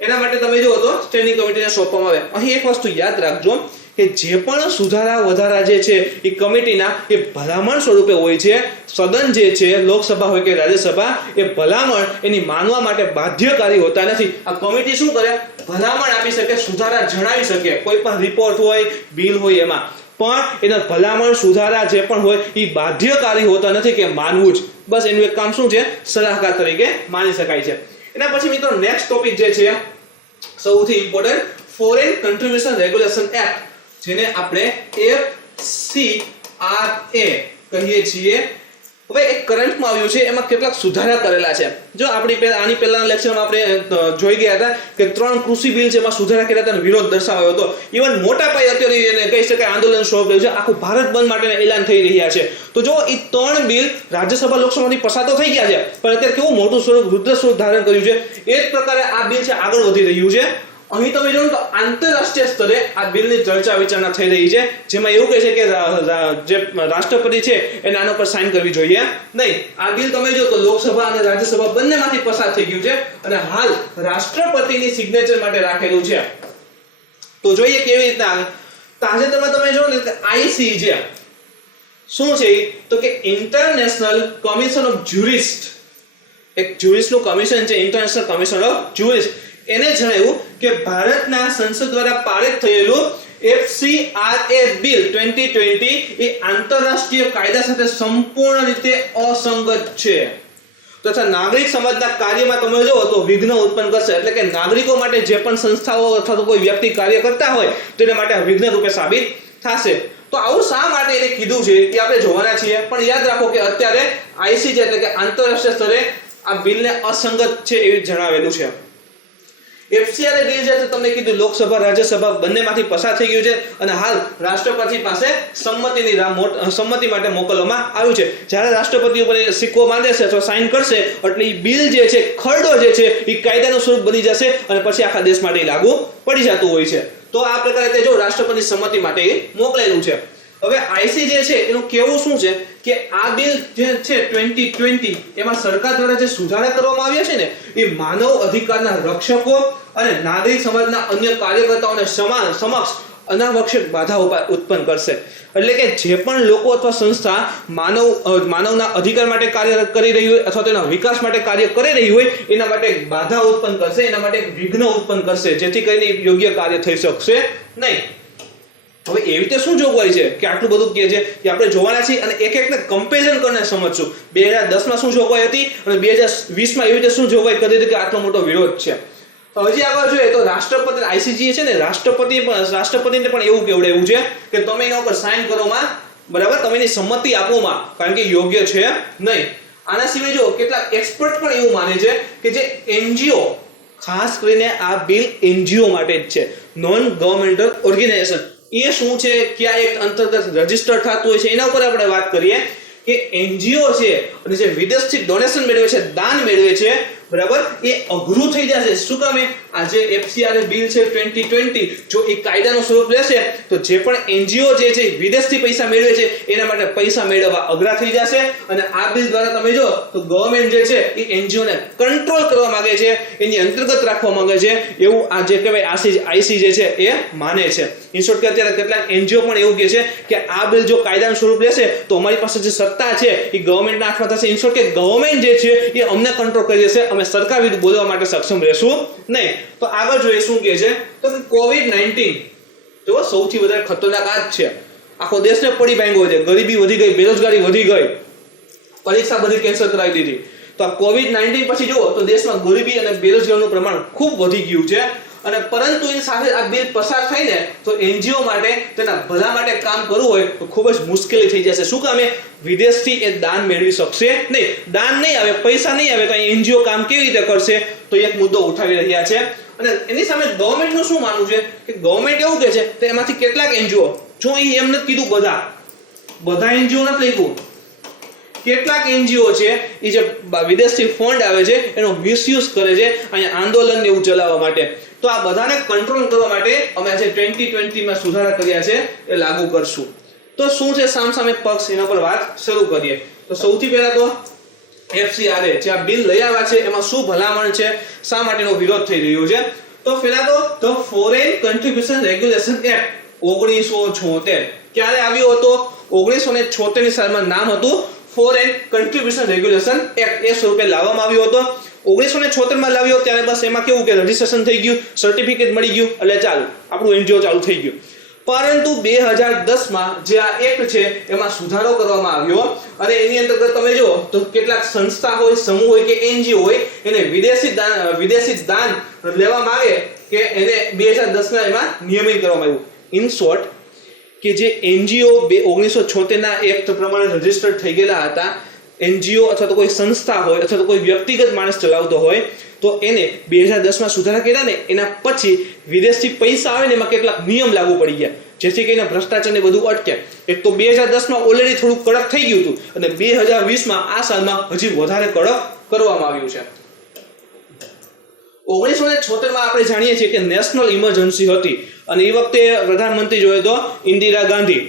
એના માટે તમે જુઓ તો સ્ટેન્ડિંગ કમિટીને સોંપવામાં આવે. અહીં એક વસ્તુ યાદ રાખજો કે જે પણ સુધારા વધારા જે છે એ કમિટીના એ ભલામણ સ્વરૂપે હોય છે. સદન જે છે, લોકસભા હોય કે રાજ્યસભા, એ ભલામણ એની માનવા માટે બાધ્યકારી હોતા નથી. આ કમિટી શું કરે, ભલામણ આપી શકે, સુધારા જણાવી શકે, કોઈ પણ રિપોર્ટ હોય, બિલ હોય એમાં. પણ એના ભલામણ સુધારા જે પણ હોય એ બાધ્યકારી હોતા નથી કે માનવું જ. બસ એનું એક કામ શું છે, સલાહકાર તરીકે માની શકાય છે. એના પછી મિત્રો નેક્સ્ટ ટોપિક જે છે સૌથી important, foreign contribution regulation act, જેને આપણે FCRA કહીએ છીએ. હવે એક કરંટમાં આવ્યું છે, એમાં કેટલાક સુધારા કરેલા છે. જો આની પહેલાના લેક્ચરમાં આપણે જોઈ ગયા હતા કે 3 કૃષિ બિલ છે, એમાં સુધારા કર્યા હતા અને વિરોધ દર્શાવ્યો હતો. ઇવન મોટા પાયે અત્યારે એને કહી શકાય આંદોલન શરૂ થયું છે, આખું ભારત બંધ માટેના એલાન થઈ રહ્યા છે. તો જો એ 3 બિલ રાજ્યસભા લોકસભાથી પસાર તો થઈ ગયા છે, પણ અત્યારે કેવું મોટું સ્વરૂપ, રુદ્ર સ્વરૂપ ધારણ કર્યું છે. એ જ પ્રકારે આ બિલ છે આગળ વધી રહ્યું છે. અહીં તમે જોવો તો આંતરરાષ્ટ્રીય સ્તરે આ બિલની ચર્ચા વિચારણા થઈ રહી છે, જેમાં એવું કહે છે કે જે રાષ્ટ્રપતિ છે એને આના પર સાઇન કરવી જોઈએ નહીં. આ બિલ તમે જો તો લોકસભા અને રાજ્યસભા બંનેમાંથી પસાર થઈ ગયું છે અને હાલ રાષ્ટ્રપતિની સિગ્નેચર માટે રાખેલું છે. તો જોઈએ કેવી રીતના. તાજેતરમાં તમે જો ને ICJ શું છે, તો કે ઇન્ટરનેશનલ કમિશન ઓફ જ્યુરિસ્ટ, એક જ્યુરિસ્ટનું કમિશન છે, ઇન્ટરનેશનલ કમિશન ઓફ જ્યુરિસ્ટ. એને જણાવ્યું કે ભારતના સંસદ દ્વારા પારિત થયેલું FCRA બિલ 2020 એ આંતરરાષ્ટ્રીય કાયદા સાથે સંપૂર્ણ રીતે અસંગત છે તથા નાગરિક સમાજના કાર્યમાં તમે જો તો વિઘ્ન ઉત્પન્ન કરશે. એટલે કે નાગરિકો માટે જે પણ સંસ્થાઓ અથવા તો કોઈ વ્યક્તિ કાર્ય કરતા હોય તેના માટે વિઘ્ન રૂપે સાબિત થશે. તો આવું શા માટે એને કીધું છે એ આપણે જોવાના છીએ. પણ યાદ રાખો કે અત્યારે ICJ એટલે કે આંતરરાષ્ટ્રીય સ્તરે આ બિલને અસંગત છે એવું જણાવેલું છે. FCRA બિલ જે તમને કીધું લોકસભા રાજ્યસભા બંનેમાંથી પસાર થઈ ગયું છે અને હાલ રાષ્ટ્રપતિ પાસે સંમતિ માટે મોકલવામાં આવ્યું છે. જ્યારે રાષ્ટ્રપતિ ઉપર સિક્કો માંડશે અથવા સાઇન કરશે એટલે એ બિલ જે છે, ખરડો જે છે એ કાયદાનું સ્વરૂપ બની જશે અને પછી આખા દેશ માટે લાગુ પડી જતું હોય છે. તો આ પ્રકારે તે જો રાષ્ટ્રપતિની સંમતિ માટે મોકલેલું છે. હવે ICJ છે એનું કેવું શું છે કે આ બિલ જે છે 2020 એમાં સરકાર દ્વારા જે સુધારા કરવામાં આવ્યા છે ને એ માનવ અધિકારના રક્ષકો અને નાગરિક સમાજના અન્ય કાર્યકર્તાઓને સમક્ષ અનાવશ્યક બાધા ઉત્પન્ન કરશે. એટલે કે જે પણ લોકો અથવા સંસ્થા માનવના અધિકાર માટે કાર્ય કરી રહી હોય અથવા તેના વિકાસ માટે કાર્ય કરી રહી હોય એના માટે બાધા ઉત્પન્ન કરશે, એના માટે વિઘ્ન ઉત્પન્ન કરશે, જેથી કરીને યોગ્ય કાર્ય થઈ શકશે નહીં. હવે એવી રીતે શું જોગવાઈ છે કે આટલું બધું કહે છે કે આપણે જોવાના છીએ અને એક એકને કમ્પેરિઝન કરીને સમજશું. 2010માં શું જોગવાઈ હતી અને 2020માં એવી રીતે શું જોગવાઈ કરી હતી કે આટલો મોટો વિરોધ છે. તો હજી આગળ જોઈએ તો રાષ્ટ્રપતિ ICJ છે ને રાષ્ટ્રપતિને પણ એવું કેવડાવ્યું છે કે તમે એના ઉપર સાઇન કરોમાં, બરાબર, તમે એની સંમતિ આપોમાં, કારણ કે યોગ્ય છે નહીં. આના સિવાય જો કેટલાક એક્સપર્ટ પણ એવું માને છે કે જે NGO, ખાસ કરીને આ બિલ NGO માટે જ છે, નોન ગવર્મેન્ટલ ઓર્ગેનાઇઝેશન. એ શું છે, કયા એક્ટ અંતર્ગત રજીસ્ટર થતું હોય છે એના ઉપર આપણે વાત કરીએ કે NGO છે અને જે વિદેશથી ડોનેશન મેળવે છે, દાન મેળવે છે, બરાબર, એ અઘરું થઈ જશે. શું કામે? આ જે FCRA બિલ છે 2020 જો એ કાયદાનું સ્વરૂપ લેશે તો જે પણ NGO જે છે વિદેશથી પૈસા મેળવે છે એના માટે પૈસા મેળવવા અઘરા થઈ જશે. અને આ બિલ દ્વારા તમે જો તો ગવર્નમેન્ટ જે છે એ NGO ને કંટ્રોલ કરવા માંગે છે, એની અંતર્ગત રાખવા માંગે છે, એવું આ જે કહેવાય ICJ છે એ માને છે. ઇન શોર્ટ કે અત્યારે કેટલાક NGO પણ એવું કહે છે કે આ બિલ જો કાયદાનું સ્વરૂપ લેશે તો અમારી પાસે જે સત્તા છે એ ગવર્નમેન્ટના હાથમાં થશે. ઇન શોર્ટ કે ગવર્નમેન્ટ જે છે એ અમને કંટ્રોલ કરી દેશે, અમે સરકાર વિરુદ્ધ બોલવા માટે સક્ષમ રહેશું નહીં. તો આગળ જોઈએ શું કહે છે તો COVID-19 જો સૌથી વધારે ખતરનાક આ જ છે. આખો દેશને પડી ભાંગ્યો છે, ગરીબી વધી ગઈ, બેરોજગારી વધી ગઈ, પરીક્ષા બધી કેન્સલ કરાવી દીધી. તો આ COVID-19 પછી જુઓ તો દેશમાં ગરીબી અને બેરોજગારીનું પ્રમાણ ખૂબ વધી ગયું છે. અને પરંતુ એની સાથે આ બિલ પસાર થઈને તો NGO માટે તેના ભલા માટે કામ કરવું હોય તો ખૂબ જ મુશ્કેલી થઈ જશે. શું કામે? વિદેશથી એ દાન મેળવી શકશે નહીં. દાન નહીં આવે, પૈસા નહીં આવે તો NGO કામ કેવી રીતે કરશે? તો એક મુદ્દો ઉઠાવી રહ્યા છે. અને એની સામે ગવર્નમેન્ટનું શું માનવું છે કે ગવર્નમેન્ટ એવું કહે છે તો એમાંથી કેટલાક NGO, જો એમ નથી કીધું બધા NGO નથી લખ્યું, કેટલાક એનજીઓ છે એ જે વિદેશથી ફંડ આવે છે એનો મિસયુઝ કરે છે અહીંયા આંદોલન એવું ચલાવવા માટે. તો આ બધાને કંટ્રોલ કરવા માટે અમે આજે 2020 માં સુધારા કર્યા છે એ લાગુ કરશું. તો શું છે સામસામે પક્ષ એના પર વાત શરૂ કરીએ. તો સૌથી પહેલા તો FCRA જે આ બિલ લઈ આવ્યા છે એમાં શું ભલામણ છે, શા માટેનો વિરોધ થઈ રહ્યો છે. તો પહેલા તો the foreign contribution regulation act 1976 ક્યારે આવ્યો હતો? 1976 ની સાલમાં નામ હતું ફોરેન કન્ટ્રીબ્યુશન રેગ્યુલેશન એક્ટ. એ સ્વરૂપે લાવવામાં આવ્યો હતો. 1976 માં લાવ્યો ત્યારે બસ એમાં કેવું કે રજીસ્ટ્રેશન થઈ ગયું, સર્ટિફિકેટ મળી ગયું, એટલે ચાલુ આપણું એનજીઓ ચાલુ થઈ ગયું. પરંતુ 2010 માં જે આ એક્ટ છે એમાં સુધારો કરવામાં આવ્યો અને એની અંતર્ગત તમે જો તો કેટલાક સંસ્થા હોય, સમૂહ હોય કે એનજીઓ હોય એને વિદેશી દાન લેવામાં આવે કે એને 2010 ના એમાં નિયમિત કરવામાં આવ્યું. ઇન શોર્ટ કે જે એનજીઓ 1976 ના એક્ટ પ્રમાણે રજીસ્ટર્ડ થઈ ગયેલા હતા, એનજીઓ અથવા તો કોઈ સંસ્થા હોય અથવા તો કોઈ વ્યક્તિગત માણસ ચલાવતો હોય, તો એને 2010 માં સુધારા કર્યા ને એના પછી વિદેશથી પૈસા આવે ને એમાં કેટલાક નિયમ લાગુ પડી ગયા જેથી કરીને ભ્રષ્ટાચાર ને બધું અટકે. એક તો 2010 માં ઓલરેડી થોડું કડક થઈ ગયું હતું અને 2020 માં આ સાલમાં હજી વધારે કડક કરવામાં આવ્યું છે. 1976 માં આપણે જાણીએ છીએ કે નેશનલ ઇમરજન્સી હતી અને એ વખતે પ્રધાનમંત્રી જોઈએ તો ઇન્દિરા ગાંધી.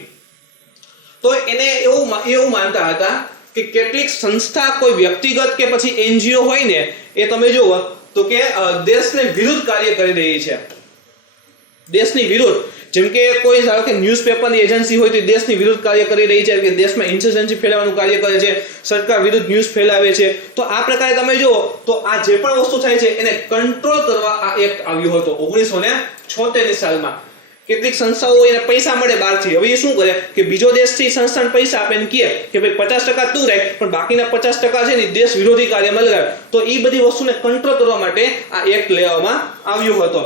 તો એને એવું માનતા હતા કે કેટલીક સંસ્થા કોઈ વ્યક્તિગત કે પછી એનજીઓ હોય ને એ તમે જુઓ તો કે દેશને વિરુદ્ધ કાર્ય કરી રહી છે. દેશની વિરુદ્ધ, જેમ કે કોઈ ધારો કે ન્યૂઝપેપરની એજન્સી હોય તો દેશની વિરુદ્ધ કાર્ય કરી રહી છે, કે દેશમાં ઇન્સર્જન્સી ફેલાવવાનું કાર્ય કરે છે, સરકાર વિરુદ્ધ ન્યૂઝ ફેલાવે છે. તો આ પ્રકારે તમે જુઓ તો આ જે પણ વસ્તુ થાય છે એને કંટ્રોલ કરવા આ એક્ટ આવ્યો હતો 1976 ની સાલમાં. કેટલીક સંસ્થાઓ એને પૈસા મળે બહારથી, હવે એ શું કરે કે બીજો દેશથી સંસ્થાને પૈસા આપે ને કહે કે ભાઈ 50% તું રાખ પણ બાકીના 50% છે ને દેશ વિરોધી કાર્યમાં લગાવે. તો એ બધી વસ્તુને કંટ્રોલ કરવા માટે આ એક્ટ લેવામાં આવ્યો હતો.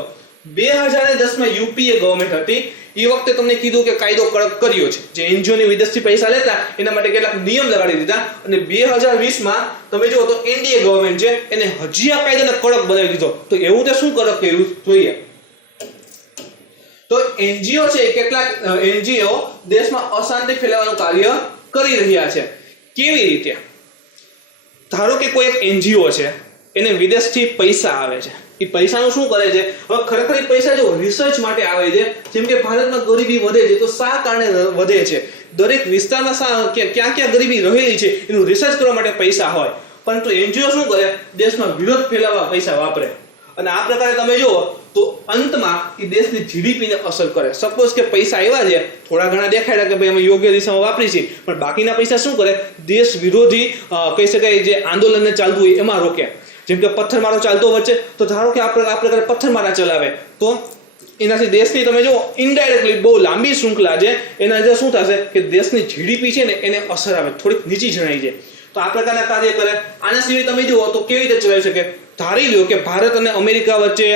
2010 માં યુપીએ ગવર્મેન્ટ હતી. એ વખતે તમને કીધું કે કાયદો કડક કર્યો છે. જે એનજીઓની વિદેશથી પૈસા લેતા એના માટે કેટલાક નિયમ લગાડી દીધા અને 2020 માં તમે જુઓ તો એનડીએ ગવર્મેન્ટ છે એને હજી આ કાયદાને કડક બનાવી દીધો. તો એવું તે શું કડક કર્યું જોઈએ. તો એનજીઓ છે કેટલાક એનજીઓ દેશમાં અશાંતિ ફેલાવવાનું કાર્ય કરી રહ્યા છે. કેવી રીતે? ધારો કે કોઈ એક એનજીઓ છે એને વિદેશથી પૈસા આવે છે. એ પૈસાનું શું કરે છે? હવે ખરેખર પૈસા જો રિસર્ચ માટે આવે છે. જેમ કે ભારતમાં ગરીબી વધે છે તો શા કારણે વધે છે, દરેક વિસ્તારમાં ક્યાં ક્યાં ગરીબી રહેલી છે એનું રિસર્ચ કરવા માટે પૈસા હોય. પરંતુ એનજીઓ શું કરે? દેશમાં વિરોધ ફેલાવવા પૈસા વાપરે અને આ પ્રકારે તમે જુઓ તો અંતમાં એ દેશની જીડીપીને અસર કરે. સપોઝ કે પૈસા આવ્યા છે, થોડા ઘણા દેખાડ્યા કે ભાઈ અમે યોગ્ય દિશામાં વાપરી છે, પણ બાકીના પૈસા શું કરે? દેશ વિરોધી કહી શકાય જે આંદોલનને ચાલતું હોય એમાં રોકે. જેમ કે પથ્થરમારો ચાલતો વચ્ચે તો ધારો કે આ પ્રકારે પથ્થરમારા ચલાવે તો એનાથી દેશની તમે જો ઇનડાયરેક્ટલી બહુ લાંબી શૃંખલા છે એના લીધે શું થશે કે દેશની જીડીપી છે ને એને અસર આવે, થોડીક નીચી જણાય છે. તો આ પ્રકારના કાર્ય કરે. આના સિવાય તમે જુઓ તો કેવી રીતે ચલાવી શકે? ધારી લો કે ભારત અને અમેરિકા વચ્ચે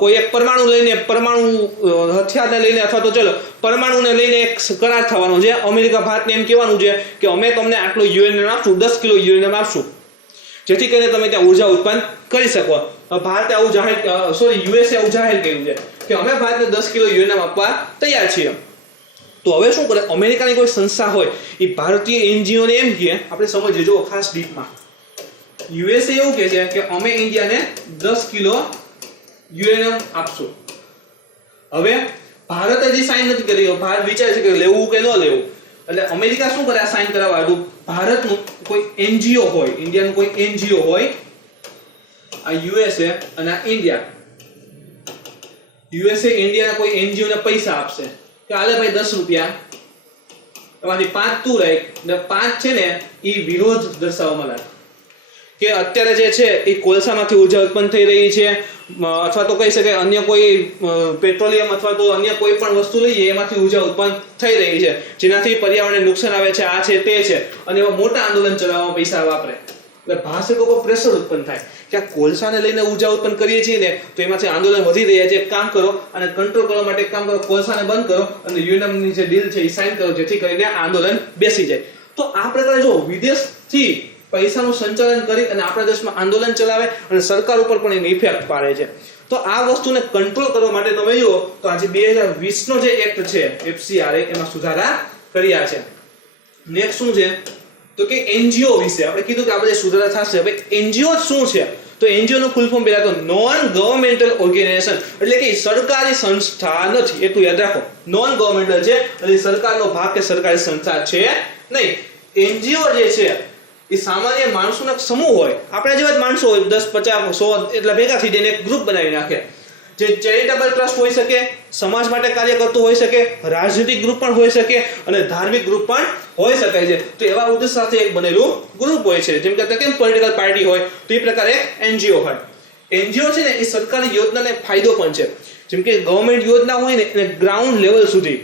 કોઈ એક પરમાણુ હથિયારને લઈને અથવા તો ચલો પરમાણુને લઈને એક કરાર થવાનો છે. અમેરિકા ભારતને એમ કહેવાનું છે કે અમે તમને આટલો યુરેનિયમ આપશું, 10 કિલો યુરેનિયમ આપશું, જેથી કરીને તમે ત્યાં ઉર્જા ઉત્પન્ન કરી શકો. ભારતે આવું યુએસએ આવું જાહેર કર્યું છે કે અમે ભારતને 10 કિલો યુરેનિયમ આપવા તૈયાર છીએ. તો હવે શું કરે? અમેરિકાની કોઈ સંસ્થા હોય એ ભારતીય એનજીઓને એમ કહે, આપણે સમજીએ જો ખાસ ડીપમાં, યુએસએ એવું કહે છે કે અમે ઇન્ડિયાને 10 કિલો યુરેનિયમ આપશું. હવે ભારત હજી સાઇન નથી કરી, ભારત વિચારે છે કે લેવું કે ન લેવું. એટલે અમેરિકા શું કરે? આ સાઇન કરાવવા હતું. ભારતનું કોઈ એનજીઓ હોય, ઇન્ડિયાનું કોઈ એનજીઓ હોય, આ યુએસએ અને આ ઇન્ડિયા, યુએસએ ઇન્ડિયાના કોઈ એનજીઓ ને પૈસા આપશે કે આલે ભાઈ 10 રૂપિયા, એમાંથી 5 તું રાખ ને 5 છે ને એ વિરોધ દર્શાવવામાં લાગે કે અત્યારે જે છે એ કોલસામાંથી ઉર્જા ઉત્પન્ન થઈ રહી છે અથવા તો કહી શકાય અન્ય કોઈ પેટ્રોલિયમ અથવા તો અન્ય કોઈ પણ વસ્તુ લઈએ એમાંથી ઉર્જા ઉત્પન્ન થઈ રહી છે જેનાથી પર્યાવરણને નુકસાન આવે છે, આ છે તે છે, અને એવા મોટા આંદોલન ચલાવવામાં પૈસા વાપરે. એટલે ભાષકો પર પ્રેશર ઉત્પન્ન થાય કે આ કોલસાને લઈને ઉર્જા ઉત્પન્ન કરીએ છીએ ને તો એમાંથી આંદોલન વધી રહ્યા છે, કામ કરો અને કંટ્રોલ કરવા માટે કામ કરો, કોલસાને બંધ કરો અને યુએનની જે ડીલ છે એ સાઇન કરો જેથી કરીને આંદોલન બેસી જાય. તો આ પ્રકારે જો વિદેશથી પૈસાનું સંચાલન કરી અને આપણા દેશમાં આંદોલન ચલાવે અને સરકાર ઉપર પણ એની ઇફેક્ટ પાડે છે. તો આ વસ્તુને કંટ્રોલ કરવા માટે તમે જુઓ તો આજે 2020 નો જે એક્ટ છે FCRA એમાં સુધારા કર્યા છે. નેક્સ્ટ શું છે? તો તો કે એનજીઓ વિશે આપણે કીધું કે આ બધા સુધારા થશે. હવે એનજીઓ શું છે? તો એનજીઓ નું ફૂલ ફોર્મ પહેલા તો નોન ગવર્મેન્ટલ ઓર્ગેનાઇઝેશન, એટલે કે સરકારી સંસ્થા નથી, એટલું યાદ રાખો. નોન ગવર્મેન્ટલ છે એટલે સરકારનો ભાગ કે સરકારી સંસ્થા છે નહીં. એનજીઓ જે છે એ સામાન્ય માણસોનો સમૂહ હોય, આપણા જેવા જ માણસો હોય, 10 50 100 એટલા ભેગા થઈ જઈને એક ગ્રુપ બનાવી નાખે. જે ચેરિટેબલ ટ્રસ્ટ હોઈ શકે, સમાજ માટે કાર્ય કરતું હોઈ શકે, રાજનૈતિક ગ્રુપ પણ હોઈ શકે અને ધાર્મિક ગ્રુપ પણ હોઈ શકે છે. તો એવા ઉદ્દેશ સાથે એક બનેલું ગ્રુપ હોય છે. જેમ કે કેમ પોલિટિકલ પાર્ટી હોય તો એ પ્રકારે એનજીઓ હોય. એનજીઓ છે ને એ સરકારી યોજનાને ફાયદો પણ છે. જેમ કે ગવર્મેન્ટ યોજના હોય ને એને ગ્રાઉન્ડ લેવલ સુધી,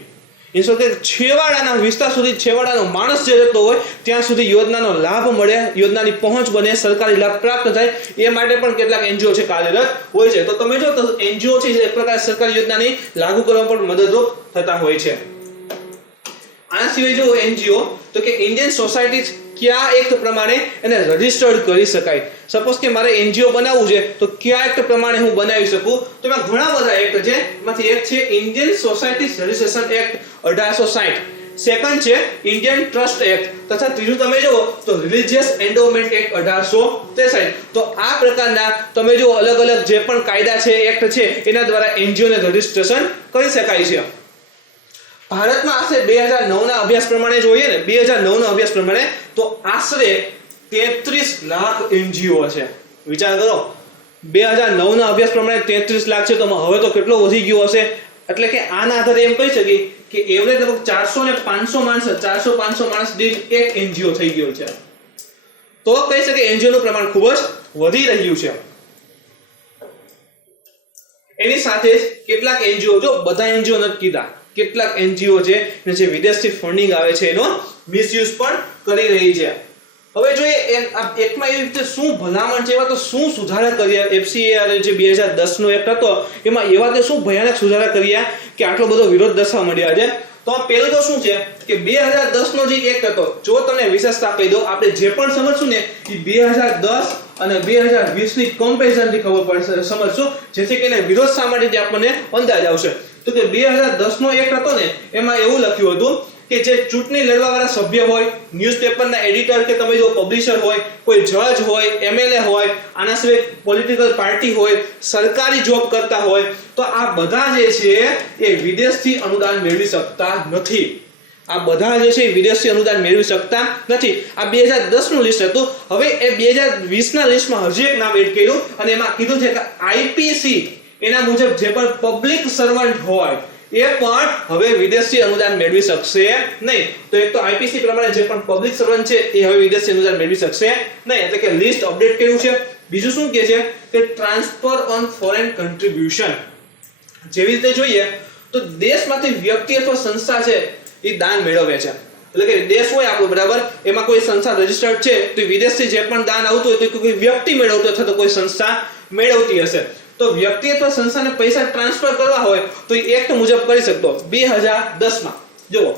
કે છેવાડાના વિસ્તાર સુધી, છેવાડાનો માણસ જે રહેતો હોય ત્યાં સુધી યોજનાનો લાભ મળે, યોજનાની પહોંચ બને, સરકારી લાભ પ્રાપ્ત થાય, એ માટે પણ કેટલાક એનજીઓ છે કાર્યરત હોય છે. તો તમે જો તો એનજીઓ છે એક પ્રકાર સરકારી યોજનાની લાગુ કરવામાં પણ મદદરૂપ થતા હોય છે. આના સિવાય જો એનજીઓ તો કે ઇન્ડિયન સોસાયટી કયા એક્ટ પ્રમાણે એને રજીસ્ટર્ડ કરી શકાય. સપોઝ કે મારે એનજીઓ બનાવવું છે તો કયા એક્ટ પ્રમાણે હું બનાવી શકું? તો એમાં ઘણા બધા એક્ટ છે. એમાંથી એક છે Indian society registration act 1860, second છે ઇન્ડિયન ટ્રસ્ટ એક્ટ, તથા ત્રીજું તમે જુઓ તો રિલિજિયસ એન્ડોવમેન્ટ એક્ટ 1863. તો આ પ્રકારના તમે જો અલગ અલગ જે પણ કાયદા છે, એક્ટ છે, એના દ્વારા એનજીઓ ને રજીસ્ટ્રેશન કરી શકાય છે. ભારતમાં આશરે 2009 ના અભ્યાસ પ્રમાણે જોઈએ ને, 2009 ના અભ્યાસ પ્રમાણે તો આશરે 33 લાખ એનજીઓ છે. વિચાર કરો, 2009 ના અભ્યાસ પ્રમાણે 33 લાખ છે તો હવે તો કેટલો વધી ગયો હશે. એટલે કે આના આધારે એમ કહી શકીએ કે એવરેજ લગભગ 400 ને 500 માણસ, 400-500 માણસ દીઠ એક એનજીઓ થઈ ગયો છે. તો કહી શકીએ એનજીઓ નું પ્રમાણ ખૂબ જ વધી રહ્યું છે. એની સાથે જ કેટલાક એનજીઓ, જો બધા એનજીઓ નથી કીધા, કેટલાક એનજીઓ છે જે વિદેશથી ફંડિંગ આવે છે એનો મિસયુઝ પણ કરી રહી છે. હવે જોઈએ એકમાં એવી રીતે શું ભલામણ છે, એવા તો શું સુધારા કર્યા એફસીએઆર જે 2010 નો એક્ટ હતો એમાં એવા તે શું ભયાનક સુધારા કર્યા કે આટલો બધો વિરોધ દર્શાવવા મળ્યા છે. તો પહેલું તો શું છે કે 2010 નો જે એક્ટ હતો, જો તમને વિશેષતા કહી દો, આપણે જે પણ સમજશું ને એ 2010 અને 2020 ની કમ્પેરિઝન થી ખબર પડશે, સમજશું, જેથી કરીને વિરોધ શા માટે આપણને અંદાજ આવશે. તો કે 2010 નો એક્ટ હતો ને એમાં એવું લખ્યું હતું કે જે ચૂંટણી લડવા વાળા સભ્ય હોય, ન્યૂઝપેપરના એડિટર કે તમે જો પબ્લિશર હોય, કોઈ જજ હોય, એમએલએ હોય, આના સિવાય પોલિટિકલ પાર્ટી હોય, સરકારી જોબ કરતા હોય, તો આ બધા જે છે એ વિદેશથી અનુદાન મેળવી શકતા નથી. આ બધા જે છે એ વિદેશથી અનુદાન મેળવી શકતા નથી. આ 2010 નું લિસ્ટ હતું. હવે એ 2020 ના લિસ્ટમાં હજી એક નામ એડ કર્યું અને એમાં કીધું છે કે આઈપીસી એના મુજબ જે પણ પબ્લિક સર્વન્ટ હોય એ પણ હવે વિદેશી અનુદાન મેળવી શકશે નહીં. તો એક તો આઈપીસી પ્રમાણે જે પણ પબ્લિક સર્વન્ટ છે એ હવે વિદેશી અનુદાન મેળવી શકશે નહીં. એટલે કે લિસ્ટ અપડેટ કર્યું છે. બીજું શું કહે છે કે ટ્રાન્સફર ઓન ફોરેન કન્ટ્રીબ્યુશન, જેવી રીતે જોઈએ તો દેશમાંથી વ્યક્તિ અથવા સંસ્થા છે એ દાન મેળવે છે. એટલે કે દેશ હોય આપણો બરાબર, એમાં કોઈ સંસ્થા રજીસ્ટર્ડ છે તો વિદેશથી જે પણ દાન આવતું હોય તો કોઈ વ્યક્તિ મેળવતો અથવા તો કોઈ સંસ્થા મેળવતી હશે. તો વ્યક્તિ અથવા સંસ્થાને પૈસા ટ્રાન્સફર કરવા હોય તો એ એક્ટ મુજબ કરી શકતો. 2010 માં જુઓ,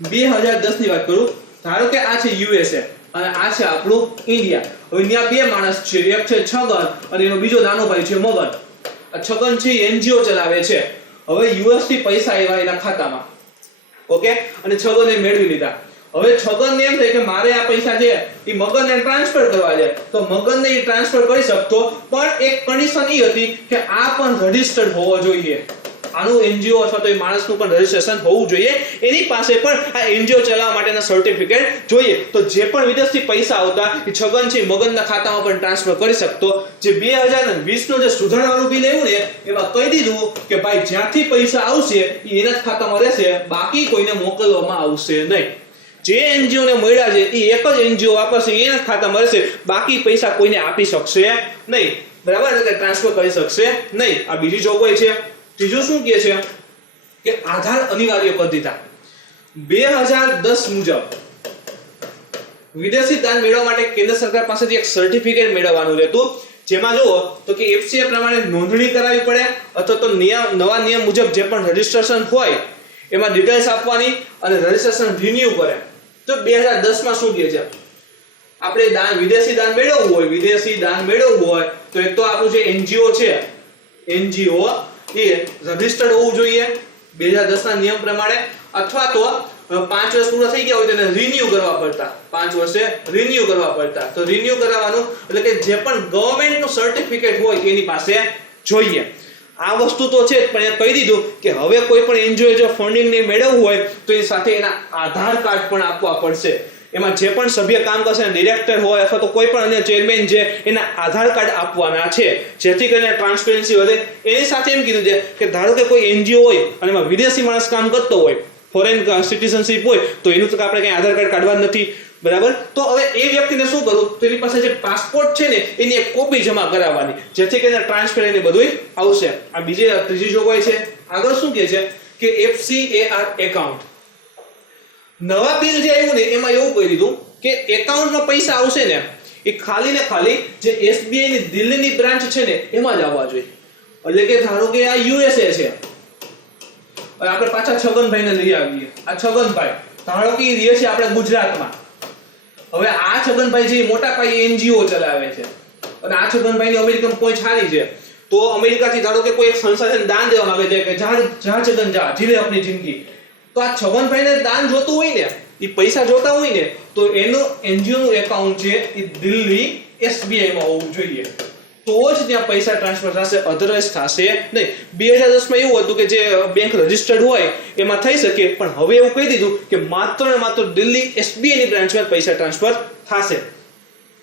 2010 ની વાત કરું, ધારો કે આ છે યુએસએ અને આ છે આપણું ઇન્ડિયા. હવે ત્યાં બે માણસ છે, એક છે છગન અને એનો બીજો નાનો ભાઈ છે મગન. આ છગન છે એનજીઓ ચલાવે છે. હવે યુએસ થી પૈસા આવ્યા એના ખાતામાં, ઓકે, અને છગને મેળવી લીધા. હવે છગનને એમ થાય કે મારે આ પૈસા છે એ મગનને ટ્રાન્સફર કરવા છે, તો મગનને એ ટ્રાન્સફર કરી શકતો, પણ એક કન્ડિશન એ હતી કે આ પણ રજીસ્ટર્ડ હોવો જોઈએ. આનું એનજીઓ અથવા તો એ માણસનું પણ રજીસ્ટ્રેશન હોવું જોઈએ. એની પાસે પણ આ એનજીઓ ચલાવવા માટેના સર્ટિફિકેટ જોઈએ. તો જે પણ વિદેશથી પૈસા આવતા એ છગન છે મગનના ખાતામાં પણ ટ્રાન્સફર કરી શકતો. જે 2020 નો જે સુધારણાનું બિલ આવ્યું ને એમાં કહી દીધું કે ભાઈ જ્યાંથી પૈસા આવશે એ એના જ ખાતામાં રહેશે, બાકી કોઈને મોકલવામાં આવશે નહીં. જે એનજીઓ ને મળ્યા છે એ એક જ એનજીઓ વાપરશે, એના ખાતામાં રહેશે, બાકી પૈસા કોઈને આપી શકશે નહીં. બરાબર, એટલે ટ્રાન્સફર કરી શકશે નહીં. આ બીજી જોગવાઈ છે. ત્રીજું શું કહે છે કે આધાર અનિવાર્ય કરી દીધા. 2010 મુજબ વિદેશી દાન મેળવવા માટે કેન્દ્ર સરકાર પાસેથી એક સર્ટિફિકેટ મેળવવાનું રહેતું, જેમાં જુઓ તો કે એફસીએ પ્રમાણે નોંધણી કરાવવી પડે અથવા તો નવા નિયમ મુજબ જે પણ રજીસ્ટ્રેશન હોય એમાં ડિટેલ્સ આપવાની અને રજીસ્ટ્રેશન રિન્યુ કરે. તો 2010 માં શું કહે છે, આપણે દાન વિદેશી દાન મેળવવું હોય તો એક તો આપણું જે એનજીઓ છે, એનજીઓ એ રજીસ્ટર્ડ હોવું જોઈએ 2010 ના નિયમ પ્રમાણે, અથવા તો 5 વર્ષ પૂરા થઈ ગયા હોય તેને રિન્યુ કરવા પડતા, 5 વર્ષે રિન્યુ કરવા પડતા. તો રિન્યુ કરાવવાનું એટલે કે જે પણ ગવર્નમેન્ટનું સર્ટિફિકેટ હોય એની પાસે જોઈએ. આ વસ્તુ તો છે જ, પણ એ કહી દીધું કે હવે કોઈ પણ એનજીઓ જો ફંડિંગ ને મેળવવું હોય તો એ સાથે એના આધાર કાર્ડ પણ આપવા પડશે. એમાં જે પણ સભ્ય કામ કરશે, ડિરેક્ટર હોય અથવા તો કોઈ પણ અન્ય ચેરમેન છે, એના આધાર કાર્ડ આપવાના છે, જેથી કરીને ટ્રાન્સપરન્સી વધે. એની સાથે એમ કીધું છે કે ધારો કે કોઈ એનજીઓ હોય અને એમાં વિદેશી માણસ કામ કરતો હોય, ફોરેન સિટીઝનશીપ હોય, તો એનું તો આપણે કઈ આધાર કાર્ડ કાઢવા નથી, બરાબર. તો હવે એ વ્યક્તિને શું કરવું, તો એની પાસે જે પાસપોર્ટ છે ને એની એક કોપી જમા કરાવવાની, જેથી કરીને ટ્રાન્સપરન્સી બધું આવશે. આ ત્રીજી જોગવાઈ છે. આગળ શું કહે છે કે FCAR એકાઉન્ટ. નવા બિલ જે આવ્યું ને એમાં એવું કહી દીધું કે એકાઉન્ટમાં પૈસા આવશે ને એ ખાલી ને ખાલી જે SBI ની દિલ્હીની બ્રાન્ચ છે ને એમાં જ આવવા જોઈએ. એટલે કે ધારો કે આ USA છે, હવે આપણે પાછા છગનભાઈને લઈ આવીએ. આ છગનભાઈ ધારો કે રહે છે આપણે ગુજરાતમાં. હવે આ છગનભાઈ જે મોટા પાયે NGO ચલાવે છે અને આ છગનભાઈની અમેરિકન પહોંચ સારી છે, તો અમેરિકાથી ધારો કે કોઈ એક સંસ્થાને દાન દેવા માંગે છે કે જા છગન જા જીલે આપણી જિંદગી, તો આ છગનભાઈને દાન જોતું હોય ને, એ પૈસા જોતા હોય ને, તો એનું NGO નું એકાઉન્ટ છે એ દિલ્હી SBI માં હોવું જોઈએ, તો જ ત્યાં પૈસા ટ્રાન્સફર થશે, અધરવાઇઝ થશે નહીં. 2010 માં એવું હતું કે જે બેંક રજિસ્ટર્ડ હોય એમાં થઈ શકે, પણ હવે એવું કહી દીધું કે માત્ર ને માત્ર દિલ્હી SBI ની બ્રાન્ચમાં પૈસા ટ્રાન્સફર થશે.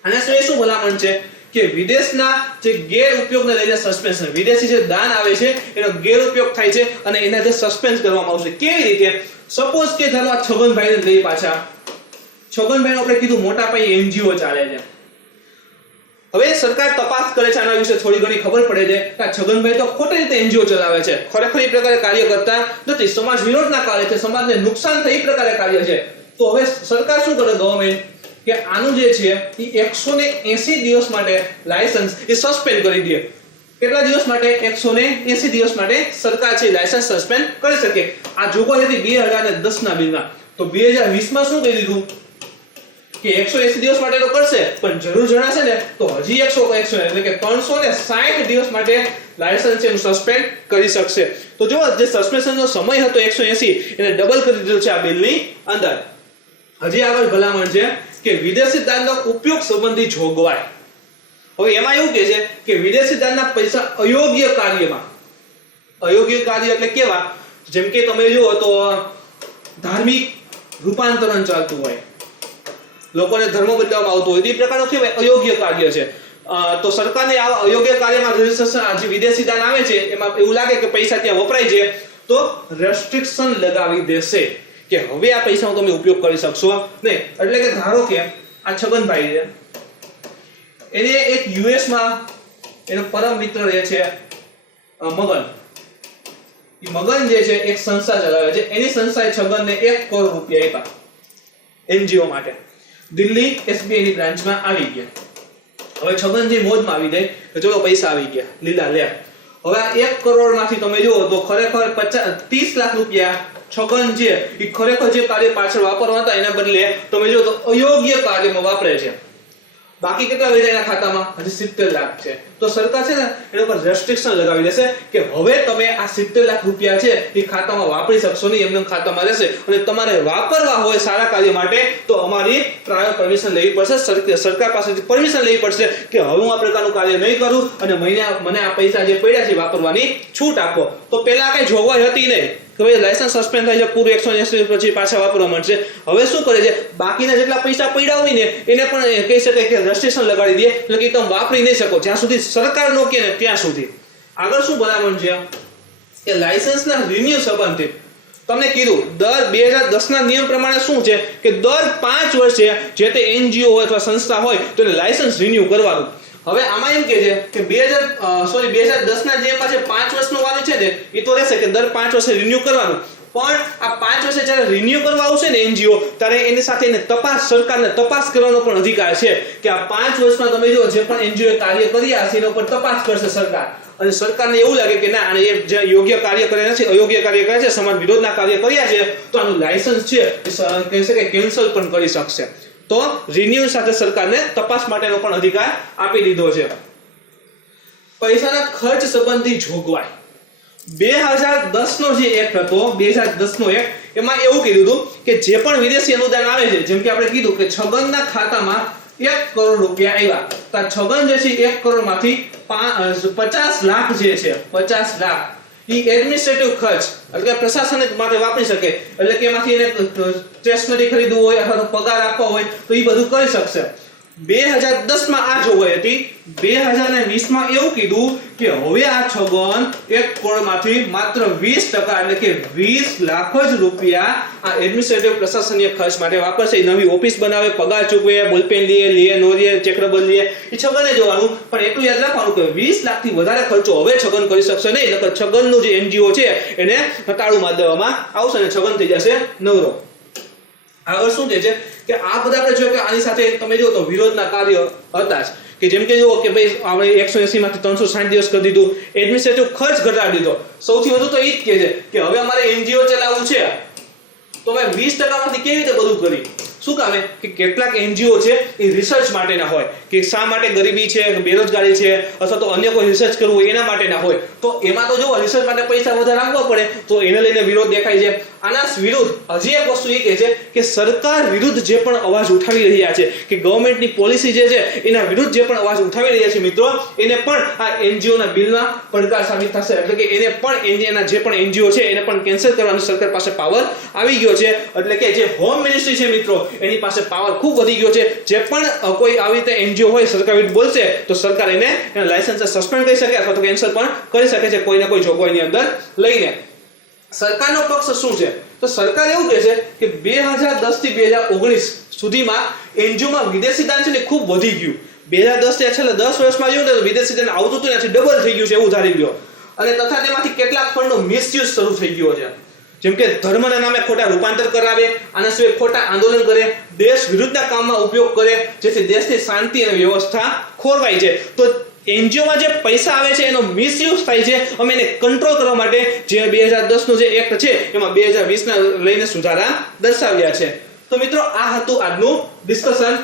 આના સિવાય શું ભલામણ છે કે વિદેશના જે ગેરઉપયોગને લઈને સસ્પેન્શન, વિદેશી જે દાન આવે છે એનો ગેરઉપયોગ થાય છે અને એના જે સસ્પેન્ડ કરવામાં આવશે. કેવી રીતે? સપોઝ કે ચાલો આ છગનભાઈને લઈ પાછા, છગનભાઈનો આપણે કીધું મોટા પાયે NGO ચાલે છે. હવે સરકાર તપાસ કરે છે, આના વિશે થોડી ઘણી ખબર પડે છે કે આ છગનભાઈ તો ખોટી રીતે NGO ચલાવે છે, ખરેખર એ પ્રકારે કાર્ય કરતા નથી, સમાજ વિરોધના કાર્ય છે, સમાજને નુકસાન થાય એ પ્રકારે કાર્ય છે. તો હવે સરકાર શું કરે, ગવર્નમેન્ટ, કે આનું જે છે એ 180 દિવસ માટે લાયસન્સ એ સસ્પેન્ડ કરી દે. કેટલા દિવસ માટે? 180 દિવસ માટે સરકાર છે લાયસન્સ સસ્પેન્ડ કરી શકે. આ જોગવાઈ હતી 2010 ના બિલમાં. તો 2020 માં શું કહી દીધું કે 180 દિવસ માટે તો કરશે, પણ જરૂર જણાશે ને તો હજી 100 એટલે કે 360 દિવસ માટે લાયસન્સ છે સસ્પેન્ડ કરી શકશે. તો જો જે સસ્પેન્શનનો સમય હતો 180 એને ડબલ કરી દીધો છે આ બિલની અંદર. હજી આગળ ભલામણ છે કે વિદેશી દાનનો ઉપયોગ સંબંધી જોગવાઈ. હવે એમાં એવું કહે છે કે વિદેશી દાનના પૈસા અયોગ્ય કાર્યમાં, અયોગ્ય કાર્ય એટલે કેવા, જેમ કે તમે જુઓ તો ધાર્મિક રૂપાંતરણ ચાલતું હોય, લોકોને ધર્મ બદલવામાં આવતો હોય, એ પ્રકારનું કેવાય અયોગ્ય કાર્ય છે. તો સરકારને આ અયોગ્ય કાર્યમાં રજીસ્ટ્રેશન, જે વિદેશી દાન આવે છે એમાં એવું લાગે કે પૈસા ત્યાં વપરાય છે, તો રેસ્ટ્રિક્શન લગાવી દેશે કે હવે આ પૈસાનો તમે ઉપયોગ કરી શકશો નહીં. એટલે કે ધારો કે આ છગનભાઈ છે, એને એક US માં એનો પરમ મિત્ર રહે છે મગન. એ મગન જે છે એક સંસ્થા ચલાવે છે, એની સંસ્થાએ છગનને 1 કરોડ રૂપિયા આપ્યા NGO માટે. દિલ્હી SBI ની બ્રાન્ચમાં આવી ગયા. હવે છગન જે મોજમાં આવી જાય કે ચલો પૈસા આવી ગયા, લીલા લે. હવે આ 1 કરોડ માંથી તમે જુઓ તો ખરેખર 30 લાખ રૂપિયા છગન છે એ ખરેખર જે કાર્ય પાછળ વાપરવા હતા એના બદલે તમે જો તો અયોગ્ય કાર્યમાં વાપરે છે. બાકી કેટલા વધ્યા એના ખાતામાં? હજી 70 લાખ છે. તો સરકાર છે ને એના પર રેસ્ટ્રિક્શન લગાવી દેશે કે હવે તમે આ 70 લાખ રૂપિયા છે એ ખાતામાં વાપરી શકશો નહીં, એમને ખાતામાં રહેશે. અને તમારે વાપરવા હોય સારા કાર્ય માટે તો અમારી પ્રાયોર પરમિશન લેવી પડશે, સરકાર પાસેથી પરમિશન લેવી પડશે કે હવે હું આ પ્રકારનું કાર્ય નહીં કરું અને મને આ પૈસા જે પડ્યા છે વાપરવાની છૂટ આપો. તો પહેલા કઈ જોગવાઈ હતી નહીં કે ભાઈ લાયસન્સ સસ્પેન્ડ થાય છે, પૂરું 180 પછી પાછા વાપરવા મળશે. હવે શું કરે છે, બાકીના જેટલા પૈસા પડ્યા હોય ને એને પણ કહી શકે કે રેસ્ટ્રિક્શન લગાડી દે, એટલે કે તમે વાપરી નહીં શકો જ્યાં સુધી સરકાર નો કહે ને ત્યાં સુધી. આગળ શું ભલામણ છે કે લાયસન્સના રિન્યુ સંબંધિત તમને કીધું દર 2010 ના નિયમ પ્રમાણે શું છે કે દર 5 વર્ષે જે તે NGO હોય અથવા સંસ્થા હોય તો એને લાયસન્સ રિન્યુ કરવાનું. હવે આમાં એમ કે છે કે 2010 ના જે પાસે 5 વર્ષનો વાલી છે ને એ તો રહેશે કે દર 5 વર્ષે રિન્યુ કરવાનું. પણ આ 5 વર્ષે જ્યારે રિન્યુ કરવા આવશે ને NGO ત્યારે એની સાથે એને તપાસ, સરકારને તપાસ કરવાનો પણ અધિકાર છે કે આ 5 વર્ષમાં તમે જો જે પણ NGO કાર્ય કર્યા હશે એના ઉપર તપાસ કરશે સરકાર. અને સરકારને એવું લાગે કે ના આને જે યોગ્ય કાર્ય કર્યા છે, અયોગ્ય કાર્ય કર્યા છે, સમાજ વિરોધના કાર્ય કર્યા છે, તો આનું લાયસન્સ છે એ કહેશે કે કેન્સલ પણ કરી શકશે. તો રિન્યુ સાથે સરકારને તપાસ માટેનો પણ અધિકાર આપી દીધો છે. પૈસાના ખર્ચ સંબંધી જોગવાઈ 2010 નો જે એક્ટ હતો, 2010 નો એક્ટ એમાં એવું કીધું હતું કે જે પણ વિદેશી અનુદાન આવે છે, જેમ કે આપણે કીધું કે છગનના ખાતામાં 1 કરોડ રૂપિયા આવ્યા, તો આ છગન જે છે 1 કરોડ માંથી 50 લાખ જે છે 50 લાખ ઈ એડમિનિસ્ટ્રેટિવ ખર્ચ એટલે કે પ્રશાસન માટે વાપરી શકે, એટલે કે એમાંથી એને સ્ટેશનરી ખરીદવું હોય અથવા તો પગાર આપવો હોય તો એ બધું કરી શકશે. 2010 માં આ જોગવાઈ હતી. 2020 માં એવું કીધું કે હવે આ છગન 1 કરોડમાંથી માત્ર 20% એટલે કે 20 લાખ જ રૂપિયા આ એડમિનિસ્ટ્રેટિવ પ્રશાસનીય ખર્ચ માટે વાપરશે. નવી ઓફિસ બનાવે, પગાર ચૂકવે, બોલપેન લે નો લે, ચેક રબર લે, એ છગને જોવાનું. પણ એટલું યાદ રાખવાનું કે 20 લાખથી વધારે ખર્ચો હવે છગન કરી શકશે નહીં, નકર છગનનું જે એનજીઓ છે એને તાળું મારી દેવામાં આવશે અને છગન થઈ જશે નવરો. આગળ શું કહે છે કે આ બધા આપણે જોયું કે આની સાથે તમે જો તો વિરોધના કાર્ય હતા જ, કે જેમ કે જુઓ કે ભાઈ આપણે 180 માંથી 360 દિવસ કરી દીધું, એડમિનિસ્ટ્રેટિવ ખર્ચ ઘટાડી દીધો. સૌથી વધુ તો એ જ કહે છે કે હવે અમારે એનજીઓ ચલાવવું છે તો ભાઈ 20% માંથી કેવી રીતે બધું કરી. શું કામે કે કેટલાક એનજીઓ છે એ રિસર્ચ માટેના હોય કે શા માટે ગરીબી છે, બેરોજગારી છે અથવા તો અન્ય કોઈ રિસર્ચ કરવું હોય એના માટેના હોય, તો એમાં તો જો રિસર્ચ માટે પૈસા વધારે આપવા પડે તો એને લઈને વિરોધ દેખાય છે. આના વિરુદ્ધ હજી એક વસ્તુ એ કહે છે કે સરકાર વિરુદ્ધ જે પણ અવાજ ઉઠાવી રહ્યા છે કે ગવર્નમેન્ટની પોલિસી જે છે એના વિરુદ્ધ જે પણ અવાજ ઉઠાવી રહ્યા છે મિત્રો, એને પણ આ એનજીઓના બિલમાં પડકાર સાબિત થશે. એટલે કે એને પણ એના જે પણ એનજીઓ છે એને પણ કેન્સલ કરવાનો સરકાર પાસે પાવર આવી ગયો છે. એટલે કે જે હોમ મિનિસ્ટ્રી છે મિત્રો એની પાસે પાવર ખૂબ વધી ગયો છે. જે પણ કોઈ આવી રીતે એનજીઓ હોય સરકાર વિરુદ્ધ બોલશે તો સરકાર એના લાયસન્સ સસ્પેન્ડ કરી શકે અથવા તો કેન્સલ પણ કરી શકે છે કોઈને કોઈ જોગવાઈની અંદર લઈને. સરકારનો પક્ષ શું છે તો સરકાર એવું કહે છે કે 2010 થી 2019 સુધીમાં એનજીઓમાં વિદેશી દાન છે ને ખૂબ વધી ગયું. 2010 થી છેલ્લા 10 વર્ષમાં જોયું તો વિદેશી દાન આવતું હતું નથી, ડબલ થઈ ગયું છે એવું ધારી ગયો. અને તથા તેમાંથી કેટલાક ફંડનો મિસયુઝ શરૂ થઈ ગયો છે, જેમ કે ધર્મના નામે ખોટા રૂપાંતર કરાવે, આના સિવાય ખોટા આંદોલન કરે, દેશ વિરુદ્ધના કામમાં ઉપયોગ કરે, જેથી દેશની શાંતિ અને વ્યવસ્થા ખોરવાય છે. તો એનજીઓમાં જે પૈસા આવે છે એનો મિસયુઝ થાય છે. અમે એને કંટ્રોલ કરવા માટે જે 2010 નો જે એક્ટ છે એમાં 2020 ના લઈને સુધારા દર્શાવ્યા છે. તો મિત્રો આ હતું આજનું ડિસ્કશન.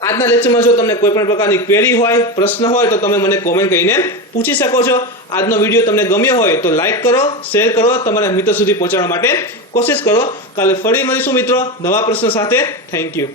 આજના લેક્ચરમાં જો તમને કોઈ પણ પ્રકારની ક્વેરી હોય, પ્રશ્ન હોય તો તમે મને કોમેન્ટ કરીને પૂછી શકો છો. આજનો વિડીયો તમને ગમ્યો હોય તો લાઈક કરો, શેર કરો, તમારા મિત્રો સુધી પહોંચાડવા માટે કોશિશ કરો. કાલે ફરી મળીશું મિત્રો નવા પ્રશ્ન સાથે. Thank you.